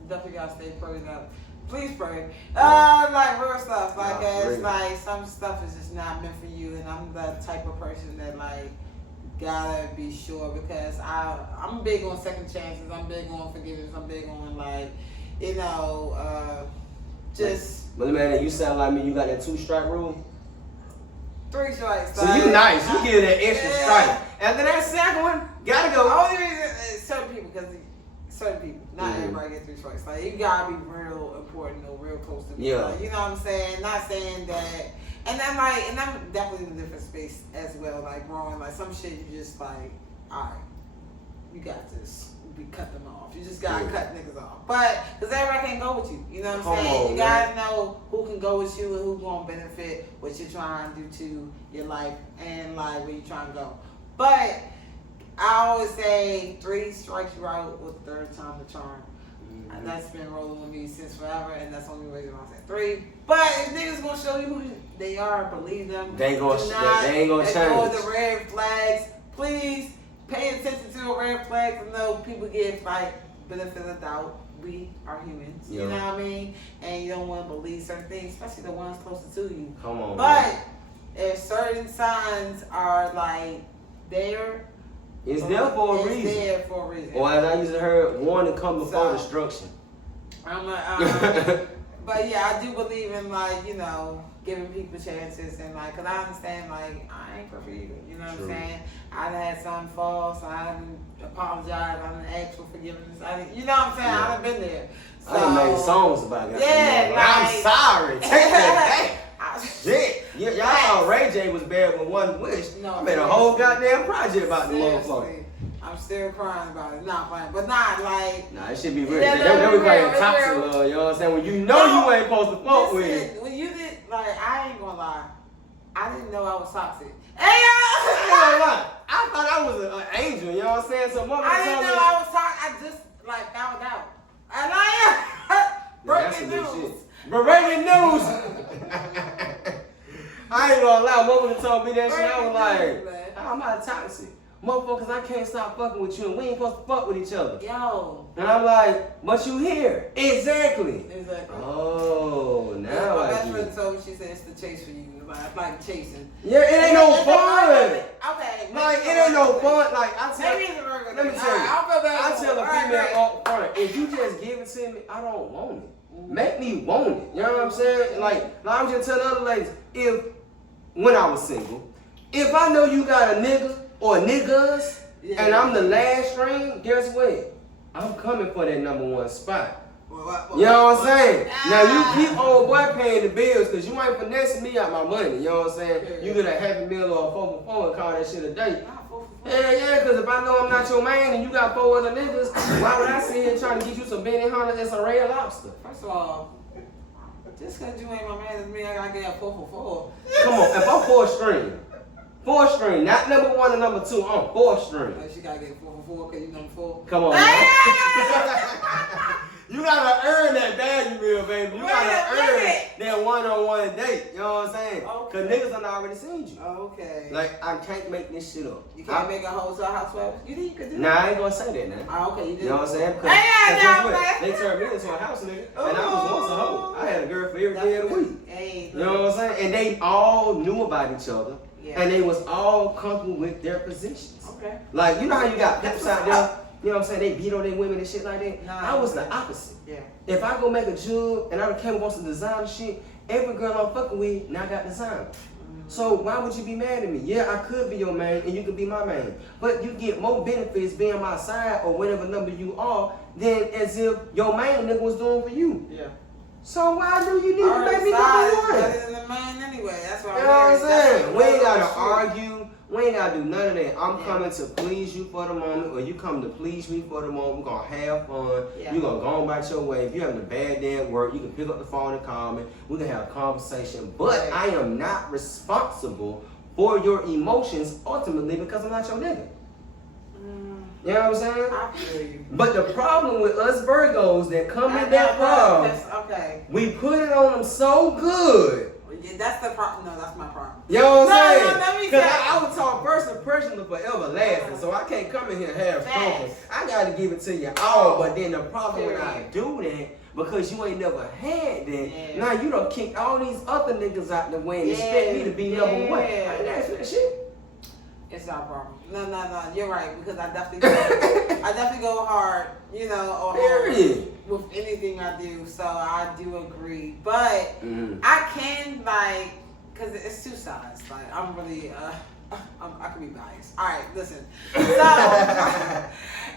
Definitely gotta stay prayed up. Please pray. Like real stuff. Like it's like some stuff is just not meant for you, and I'm the type of person that like gotta be sure because I'm big on second chances. I'm big on forgiveness. I'm big on like, you know, just. But man, you sound like me. You got that 2-strike rule. 3 strikes. So you nice. You get that extra strike. After that second one, gotta go. Only reason certain people, because certain people, not everybody gets 3 strikes. Like you gotta be real important or real close to me. Yeah. Like, you know what I'm saying? Not saying that. And then like, and I'm definitely in a different space as well. Like growing, like some shit you just like, all right, you got this. We cut them off. You just gotta cut niggas off. But because everybody can't go with you. You know what I'm saying? You gotta know who can go with you and who gonna benefit what you're trying to do to your life and like where you're trying to go. But I always say 3 strikes you out with 3rd time the charm. That's been rolling with me since forever, and that's the only reason why I said 3. But if niggas gonna show you who they are, believe them. They ain't gonna change. Ignore the red flags. Please pay attention to the red flags. I know people get like benefit of doubt. We are humans. You know what I mean? And you don't want to believe certain things, especially the ones closest to you. Come on. But if certain signs are like there, it's there for a reason. It's there for a reason. Or as I used to hear, warning come before destruction. I'm but yeah, I do believe in like, you know, giving people chances and like, cause I understand like I ain't perfect either. You know what I'm saying? I've had some falls, I haven't apologized, I done asked for forgiveness. You know what I'm saying? Yeah. I've been there. So, I done made songs about it. Yeah, I'm sorry. Take that back. Shit. Y'all thought Ray J was bad with one wish. No, I made a whole goddamn project about the motherfucker. I'm still crying about it. Not fine, but not like. Nah, it should be real. Yeah, That we call it real. toxic love. You know what I'm saying? When you know you ain't supposed to fuck with it. When you did, like, I ain't gonna lie. I didn't know I was toxic. Hey, I ain't gonna lie. I thought I was an angel. You know what I'm saying? So I didn't know I was toxic. I just like found out. And I am breaking news. Breaking news. I ain't gonna lie. Mother told me that shit. I was like, I'm not toxic. Motherfuckers, I can't stop fucking with you, and we ain't supposed to fuck with each other. Yo. And I'm like, but you here. Exactly. Exactly. Oh, now my I best get friend it. told me, she said it's the chase for you. It's like chasing. Yeah, it ain't no fun. Okay. Like, it ain't no fun. Like, I tell Maybe it's a burger. let me tell you. I tell a female up front, if you just give it to me, I don't want it. Make me want it. You know what I'm saying? Like I was just telling other ladies, when I was single, if I know you got a nigga or niggas, and I'm the last string, guess what? I'm coming for that number 1 spot. You know what I'm saying? Now you keep old boy paying the bills because you ain't finessing me out my money. You know what I'm saying? You get a Happy Meal or a 4 for 4 and call that shit a date. Yeah, because if I know I'm not your man and you got 4 other niggas, why would I sit here trying to get you some Benny Hunter and some Red Lobster? First of all, just because you ain't my man doesn't mean I gotta get a 4 for 4. Come on, if I'm 4 string, not number 1 and number 2, I'm 4 string. But she gotta get 4 for 4 because you number 4. Come on, man. You gotta earn that value meal, baby. You gotta earn that one-on-one date. You know what I'm saying? Because niggas done already seen you. Okay. Like, I can't make this shit up. You can't make a hotel housewife? You think you could do that? Nah, I ain't gonna say that now. Oh, okay, you did. You know what I'm saying? They turned me into a house nigga. And I was once a hoe. I had a girl for every day of the week. Hey, you know what I'm saying? And they all knew about each other. Yeah. And they was all comfortable with their positions. Okay. Like, you know how you got pimps out there? You know what I'm saying? They beat on their women and shit like that. Nah, I was the opposite. Yeah. If I go make a jug and I came with some designer shit, every girl I'm fucking with now got designer. So why would you be mad at me? Yeah, I could be your man and you could be my man. But you get more benefits being my side or whatever number you are than as if your main nigga was doing for you. Yeah. So why do you need to make me number 1? Better than the man anyway. That's what You know what I'm saying? We ain't gotta argue. We ain't gotta do none of that. I'm coming to please you for the moment, or you come to please me for the moment. We're gonna have fun. Yeah. You're gonna go on about your way. If you're having a bad day at work, you can pick up the phone and call me. We can have a conversation. But I am not responsible for your emotions ultimately because I'm not your nigga. You know what I'm saying? I feel you. But the problem with us Virgos that come in that problem, okay. we put it on them so good. Yeah, that's the problem. No, that's my problem. You know what I'm saying? No, let me Because say. I was taught first impression of forever lasting, so I can't come in here half spoken. I gotta give it to you all, but then the problem when I do that, because you ain't never had that, now you done kicked all these other niggas out the way and expect me to be number 1. I ain't asked for that shit. It's our problem. No. You're right, because I definitely go hard, you know, or hard with anything I do. So I do agree, but I can because it's 2 sides. Like I'm really, I can be biased. All right, listen. So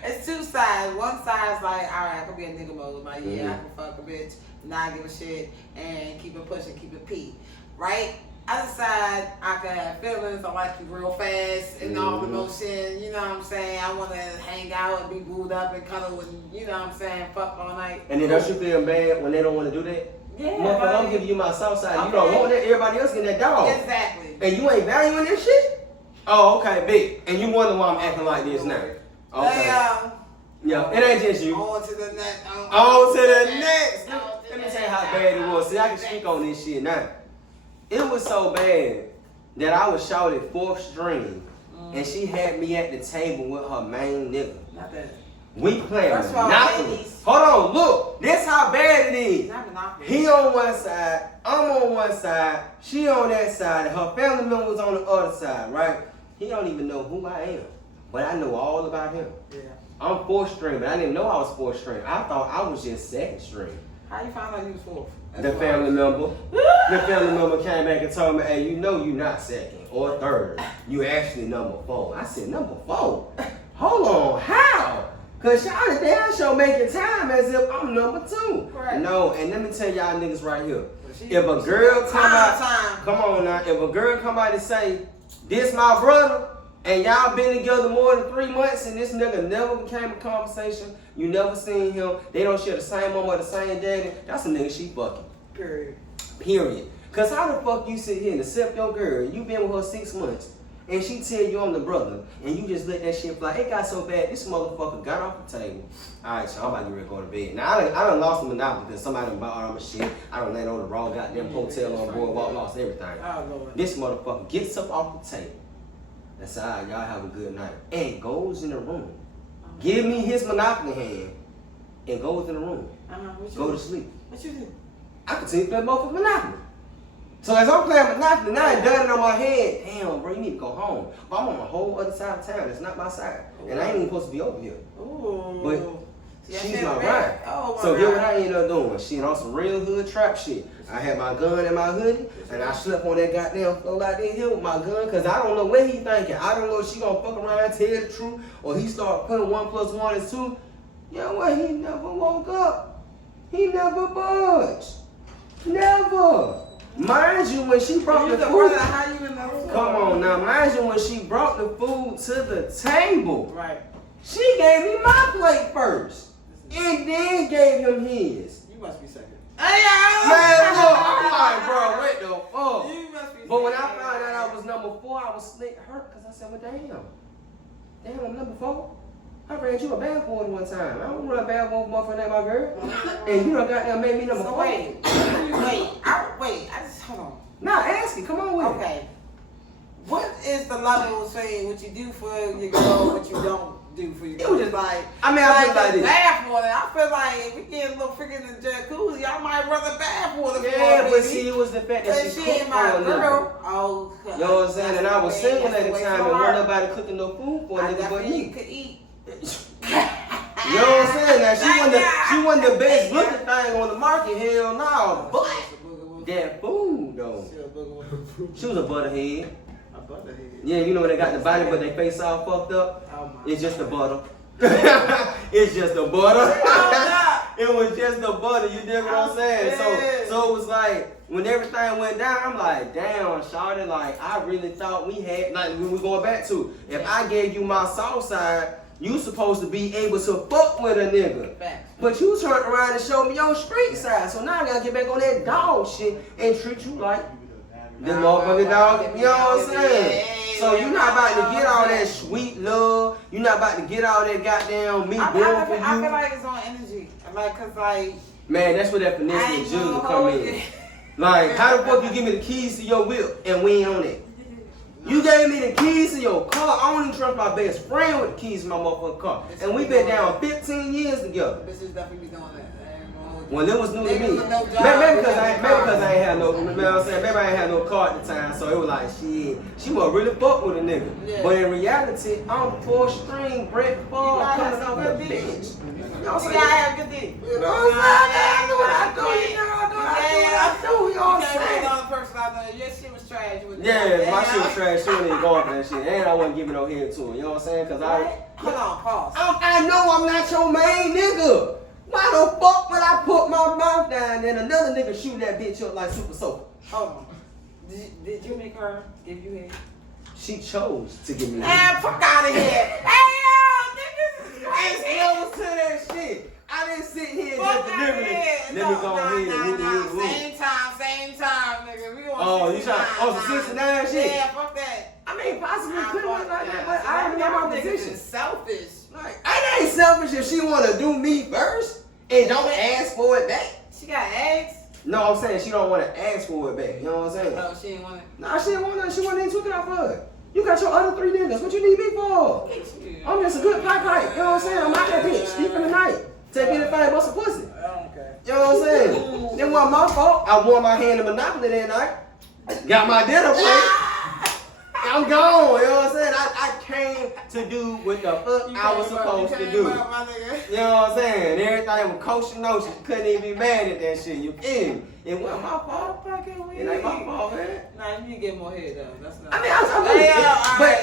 it's 2 sides. One side's like, all right, I can be a nigga mode. Like, yeah, I can fuck a bitch, not give a shit, and keep it pushing, keep it P, right? Other side, I can have feelings. I like you real fast and all the motion. You know what I'm saying? I want to hang out and be booed up and cuddle and, you know what I'm saying, fuck all night. And then don't you feel bad when they don't want to do that? Yeah. Motherfucker, I'm giving you my south side. Okay. You don't want that. Everybody else getting that dog. Exactly. And you ain't valuing this shit? Oh, okay, big. And you wonder why I'm acting like this now. Okay. Yeah, it ain't just you. On to the next. On to the next. Let me tell you how bad it was. See, I can speak on this shit now. It was so bad that I was shouted 4th string, and she had me at the table with her main nigga. Not that. We playing Monopoly. Hold on, look. This how bad it is. He on one side, I'm on one side, she on that side, and her family members on the other side, right? He don't even know who I am, but I know all about him. Yeah. I'm 4th string, but I didn't know I was 4th string. I thought I was just 2nd string. How you found out you was 4th? The family member came back and told me, hey, you know you not 2nd or 3rd. You actually number 4. I said, number 4? Hold on, how? Cause y'all the damn show making time as if I'm number 2. Right. No, and let me tell y'all niggas right here. If a girl come out, come on now, if a girl come out and say, this my brother, and y'all been together more than 3 months and this nigga never became a conversation, you never seen him, they don't share the same mama or the same daddy, that's a nigga she fucking. Period. Cause how the fuck you sit here and accept your girl, you been with her 6 months, and she tell you I'm the brother, and you just let that shit fly. It got so bad, this motherfucker got off the table. Alright, so I'm about to get ready to go to bed. Now, I done lost the monopoly because somebody done bought all my shit. I done landed on the wrong goddamn hotel on boardwalk, lost everything. This motherfucker gets up off the table. That's alright, y'all have a good night. And goes in the room. Give me his monopoly hand, and goes in the room. Go to sleep. What you do? I continue to play motherfucking monopoly. So as I'm playing Monopoly, now I done it on my head. Damn, bro, you need to go home. But I'm on the whole other side of town. It's not my side. Ooh. And I ain't even supposed to be over here. Ooh. But she's my ride. So here's what I ended up doing. She on some real hood trap shit. I had my gun in my hoodie, and I slept on that goddamn floor like that here with my gun, because I don't know what he thinking. I don't know if she gonna fuck around and tell the truth, or he start putting 1 + 1 is 2. You know what? He never woke up. He never budged. Never. Mind you, when she brought the food, come on now, mind you, when she brought the food to the table, right? She gave me my plate first, and then gave him his. You must be 2nd. Man, look, I'm like, bro, what the fuck? You must be. But when I found out I was number 4, I was slick hurt, because I said, well, damn, I'm number 4. I ran you a bad boy one time. I don't run a bad boy motherfucker named my girl. And you done goddamn made me number 4. Wait, I just, hold on. Nah, ask it, come on with it. Okay. What is the level of saying what you do for your girl, what you don't do for your girl? It was just like, I feel like this. Bath water. I feel like if we get a little freaking in the jacuzzi, I might run the bath water for yeah, her, but see, it was the fact that she ain't my girl. Oh, you know what I'm saying? And I was single at the time, and wasn't nobody cooking no food for a nigga but me. Could eat. You know what I'm saying? Now she wasn't the best looking thing on the market, hell no. But that food though. She was a butterhead. A butterhead. Yeah, you know when they got the body but they face all fucked up? It's just the butter. It's just the butter. It was just the butter, you dig what I'm saying? So it was like, when everything went down, I'm like, damn, shawty, like, I really thought we had, like, we were going back to, if I gave you my south side, you supposed to be able to fuck with a nigga. But you turned around and showed me your street side. So now I gotta get back on that dog shit and treat you like the motherfucking dog. You know what I'm saying? So you're not about to get all that sweet love. You're not about to get all that goddamn me doing for you. I feel like it's on energy. Like, cause like, man, that's where that finesse and jewelry come in. Like, how the fuck you give me the keys to your whip and we ain't on it? You gave me the keys to your car. I don't even trust my best friend with the keys to my motherfucking car. And we been down 15 years together. Bitches definitely be doing that. Well, it was new to me. Maybe because I ain't had no, you know what I'm saying? Maybe I ain't had no car at the time, so it was like, shit, she must really fuck with a nigga. Yeah. But in reality, I'm 4th string, Brett Fall, coming off the bitch. You know what I'm saying? I have a good dick. You know what I'm saying? I do what I do. You know what I do. You know what I'm saying? Person I know, your shit was trash. Yeah, my shit was trash. She wasn't even going for that shit. And I wasn't giving no head to her. You know what I'm saying? Cause hold on, pause. I know I'm not your main nigga. Why the fuck would I put my mouth down and another nigga shoot that bitch up like Super Soaker? Hold on. Did you make her give you head? She chose to give me head. Man, fuck out of here. Hey, yo, niggas is crazy. Ain't to that shit. I didn't sit here and just deliberately. Let me go ahead. Same time, nigga. We on 69. You trying? Oh, some 69 shit? Yeah, fuck that. I mean, possibly could have went like that, but I don't know my position. Selfish. Like, I ain't selfish if she wanna do me first and don't ask for it back. She got eggs? No, I'm saying she don't wanna ask for it back. You know what I'm saying? Oh, she didn't want it? Nah, she didn't want it. She wasn't even tweaking out for it. You got your other 3 niggas. What you need me for? I'm just a good pipe. You know what I'm saying? I'm out that bitch. Deep in the night. Take anything but some pussy. Okay. You know what I'm saying? It wasn't my fault. I won my hand in Monopoly that night. Got my dinner plate. I'm gone. You know what I'm saying? I came to do what the fuck I was supposed to do. You know what I'm saying? Everything was kosher notion. Couldn't even be mad at that shit. You feel me? It wasn't my fault. It ain't my fault, man. Nah, you need to get more head though. That's not. I mean, but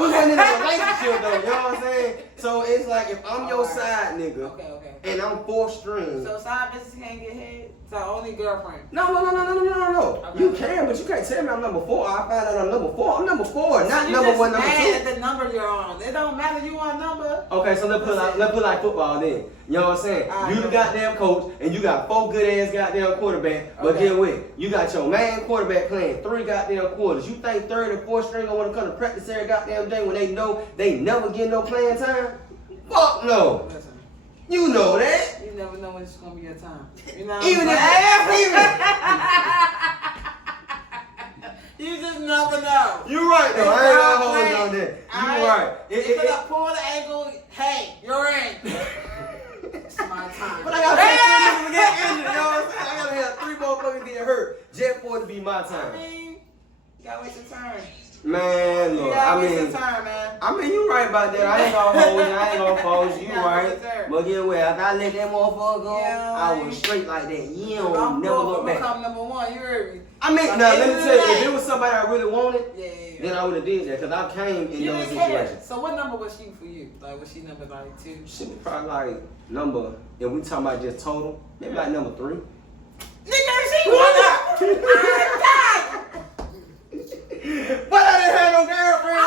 we wasn't in a relationship though. You know what I'm saying? So it's like if I'm your side nigga, okay. and I'm 4th string. So side bitches can't get head. So only girlfriend. No. Okay. You can, but you can't tell me I'm number 4. I find out I'm number 4. I'm number 4, not number 1, number 2. At the number you're on. It don't matter. You want a number. Okay, so let's put like football then. You know what I'm saying? You the goddamn coach, and you got 4 good ass goddamn quarterbacks. But get what? You got your main quarterback playing 3 goddamn quarters. You think 3rd and 4th string gonna want to come to practice every goddamn day when they know they never get no playing time? Fuck no. Listen. You know that. You never know when it's gonna be your time. You know. Even if you just never know. You right though. I ain't gonna hold you on that. You right. If pull the ankle, hey, you're in. It's my time. But I gotta have 3 niggas to get injured. You know what I'm saying? I gotta have 3 motherfuckers get hurt just for it to be my time. I mean, you gotta wait your turn. Man, look, I mean, you right about that. I ain't gonna hold you. I ain't gonna fold you. You right. But get away. After I let that motherfucker go, I was straight like that. You don't never look back. I'm number 1. You heard me. I mean, now let me tell you, if it was somebody I really wanted, then I would have did that because I came in those situations. So what number was she for you? Like, was she number like 2? She was probably like number, if we talking about just total, maybe like number 3. Nigga, she won up. But I didn't have no girlfriend.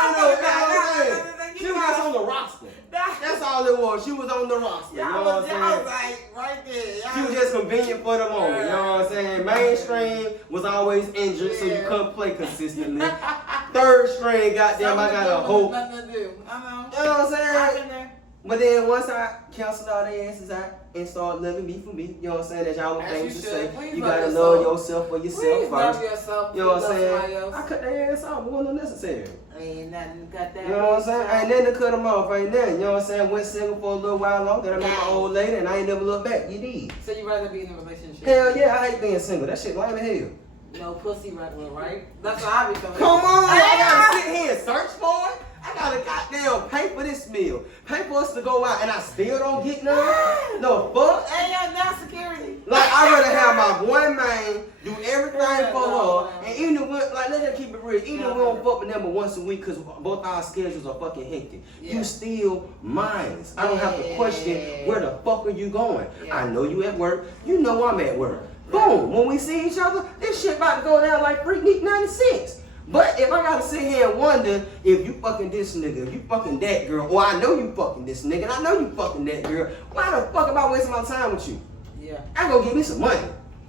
She was just on the roster. That's all it was. She was on the roster. You know what I'm saying? I was like right there. She was just convenient for the moment. You know what I'm saying? Mainstream was always injured, so you couldn't play consistently. 3rd string, goddamn, I got a hope. Nothing to do. I know. You know what I'm saying? But then once I canceled all their asses out and started loving me for me, you know what I'm saying? That's y'all things to say. You gotta love yourself for yourself first. Love yourself. You know what I'm saying? I cut their ass off, it wasn't necessary. Ain't nothing got that. You know what I'm saying? Ain't nothing to cut them off, ain't nothing. You know what I'm saying? Went single for a little while longer, then I met my old lady and I ain't never looked back. You did. So you rather be in a relationship? Hell yeah, I hate being single. That shit lame as hell. No pussy regular, right? That's what I be feeling. Come on, I gotta sit here and search for it. I gotta goddamn pay for this meal. Pay for us to go out and I still don't get none. No fuck. Ain't got no security. Like I'd rather have my boy man do everything for her. And even if like let's just keep it real, even if we don't fuck with them but once a week because both our schedules are fucking hectic. You still mine. I don't have to question where the fuck are you going. I know you at work, you know I'm at work. Boom, when we see each other, this shit about to go down like Freaknik 96. But if I gotta sit here and wonder if you fucking this nigga, if you fucking that girl, or I know you fucking this nigga, and I know you fucking that girl, why the fuck am I wasting my time with you? I go get me some money.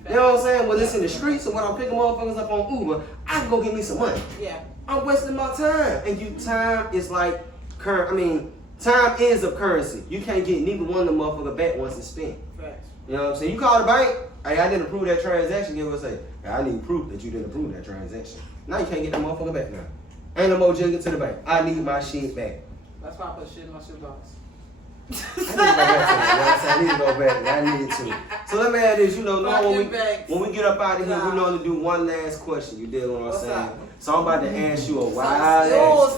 You know what I'm saying? Whether it's in the streets or when I'm picking motherfuckers up on Uber, I can go get me some money. I'm wasting my time. And time is like time is a currency. You can't get neither one of them motherfuckers back once it's spent. You know what I'm saying? You call the bank, hey, I didn't approve that transaction, give us say, hey, I need proof that you didn't approve that transaction. Now you can't get that motherfucker back now. Ain't no more jigging to the bank. I need my shit back. That's why I put shit in my shoebox. I need to go back. I need to. So let me add this. You know, when we get up out of here, we normally do one last question. You dig what I'm saying? So I'm about to ask you a wild ass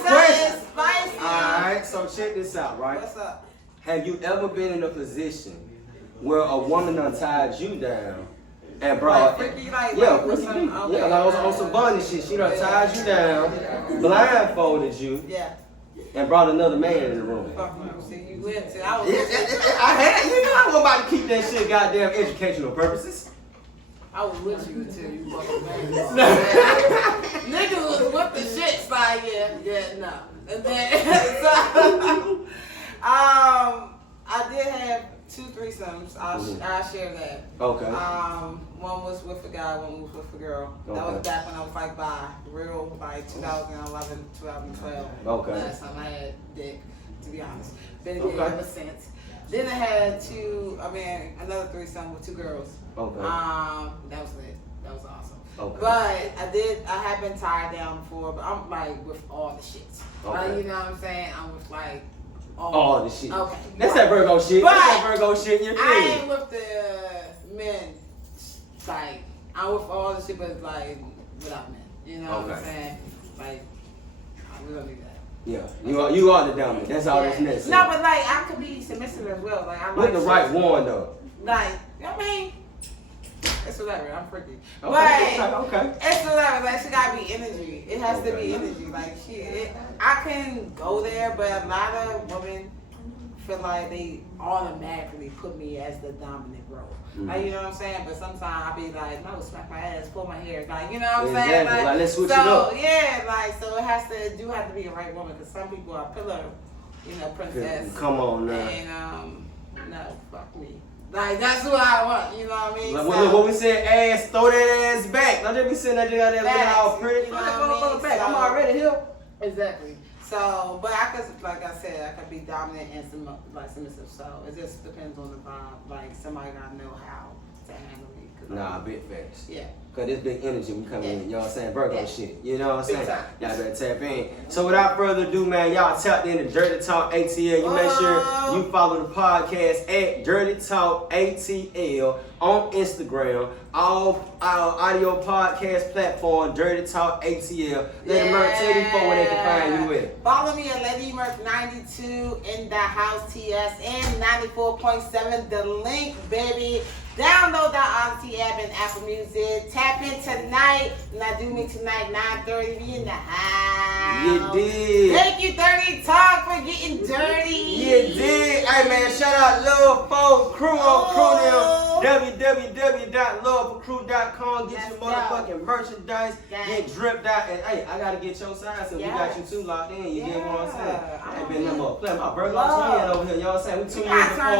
question. Alright, so check this out, right? What's up? Have you ever been in a position where a woman untied you down and brought freaky, like on some bunny shit. She done tied you down, blindfolded you, and brought another man in the room. See, you went to. I was about to keep that shit goddamn educational purposes. I was with you until you fucking man. Niggas was with the shit side, no. And then I did have 2 threesomes. I'll share that. Okay. One was with a guy, one was with a girl. Okay. That was back when I was like by real, like 2011, 2012. Okay. Last time I had dick. to be honest. Been together ever since. Then I had another threesome with 2 girls. Okay. That was lit. That was awesome. Okay. But I have been tied down before, but I'm like with all the shits. Okay. You know what I'm saying? I'm with like all the shit. Okay. That's that Virgo shit. That's that Virgo shit. You feel I me? ain't with the men side. I'm with all the shit, but like without men. You know what I'm saying? Like, we don't do that. Yeah, you are the dominant. That's all that's necessary. No, but like I could be submissive as well. Like I with the right one though. Like, I mean, it's whatever. I'm freaky. Okay. But okay. It's whatever. Like, she gotta be energy. It has to be energy. Like, I can go there, but a lot of women feel like they automatically put me as the dominant role. Like, you know what I'm saying? But sometimes I be like, no, smack my ass, pull my hair. Like, you know what I'm saying? Like, let's switch it up. Yeah, like, so it has to be a right woman, because some people are pillar, princess. Come on now. And, no, fuck me. Like, that's what I want, you know what I mean? Like, what we said, ass, throw that ass back. Don't just be sitting there doing that all pretty. You know what I mean? Back. I'm already here. Exactly. So, but I could, like I said, I could be dominant and submissive. So it just depends on the vibe. Like, somebody gotta know how to handle me. Nah, big facts. Yeah. Cause this big energy we coming in, you know what I'm saying? Virgo shit. You know what I'm saying? Time. Y'all better tap in. So without further ado, man, y'all tapped in to Dirty Talk ATL. You make sure you follow the podcast at Dirty Talk ATL on Instagram. All our audio podcast platform, Dirty Talk ATL. Let Murk tell these folks where they can find you at. Follow me at Lady Murk 92 in the house TS and 94.7 the link, baby. Download the Odyssey app and Apple Music. Tap in tonight. Now do me tonight, 9:30. Be in the house. You did. Thank you, Dirty Talk, for getting dirty. You did. Hey man, shout out Love Folks Crew on Crew www.loveforcrew.com. Get your motherfucking merchandise. Get dripped out. And hey, I gotta get your size, so we got you two locked in. You get what I'm saying? I ain't been never playing my Virgo twin over here. You know what I'm saying? We 2 years apart.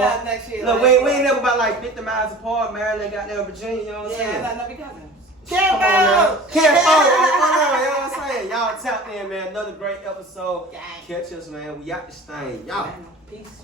Look, we ain't never about like 50 miles apart. Maryland got there, Virginia. You know what I'm saying? Yeah, I love you cousins. Come on now. You know what I'm saying? Y'all tapped in, man. Another great episode. Catch us, man. We got this thing. Y'all. Peace.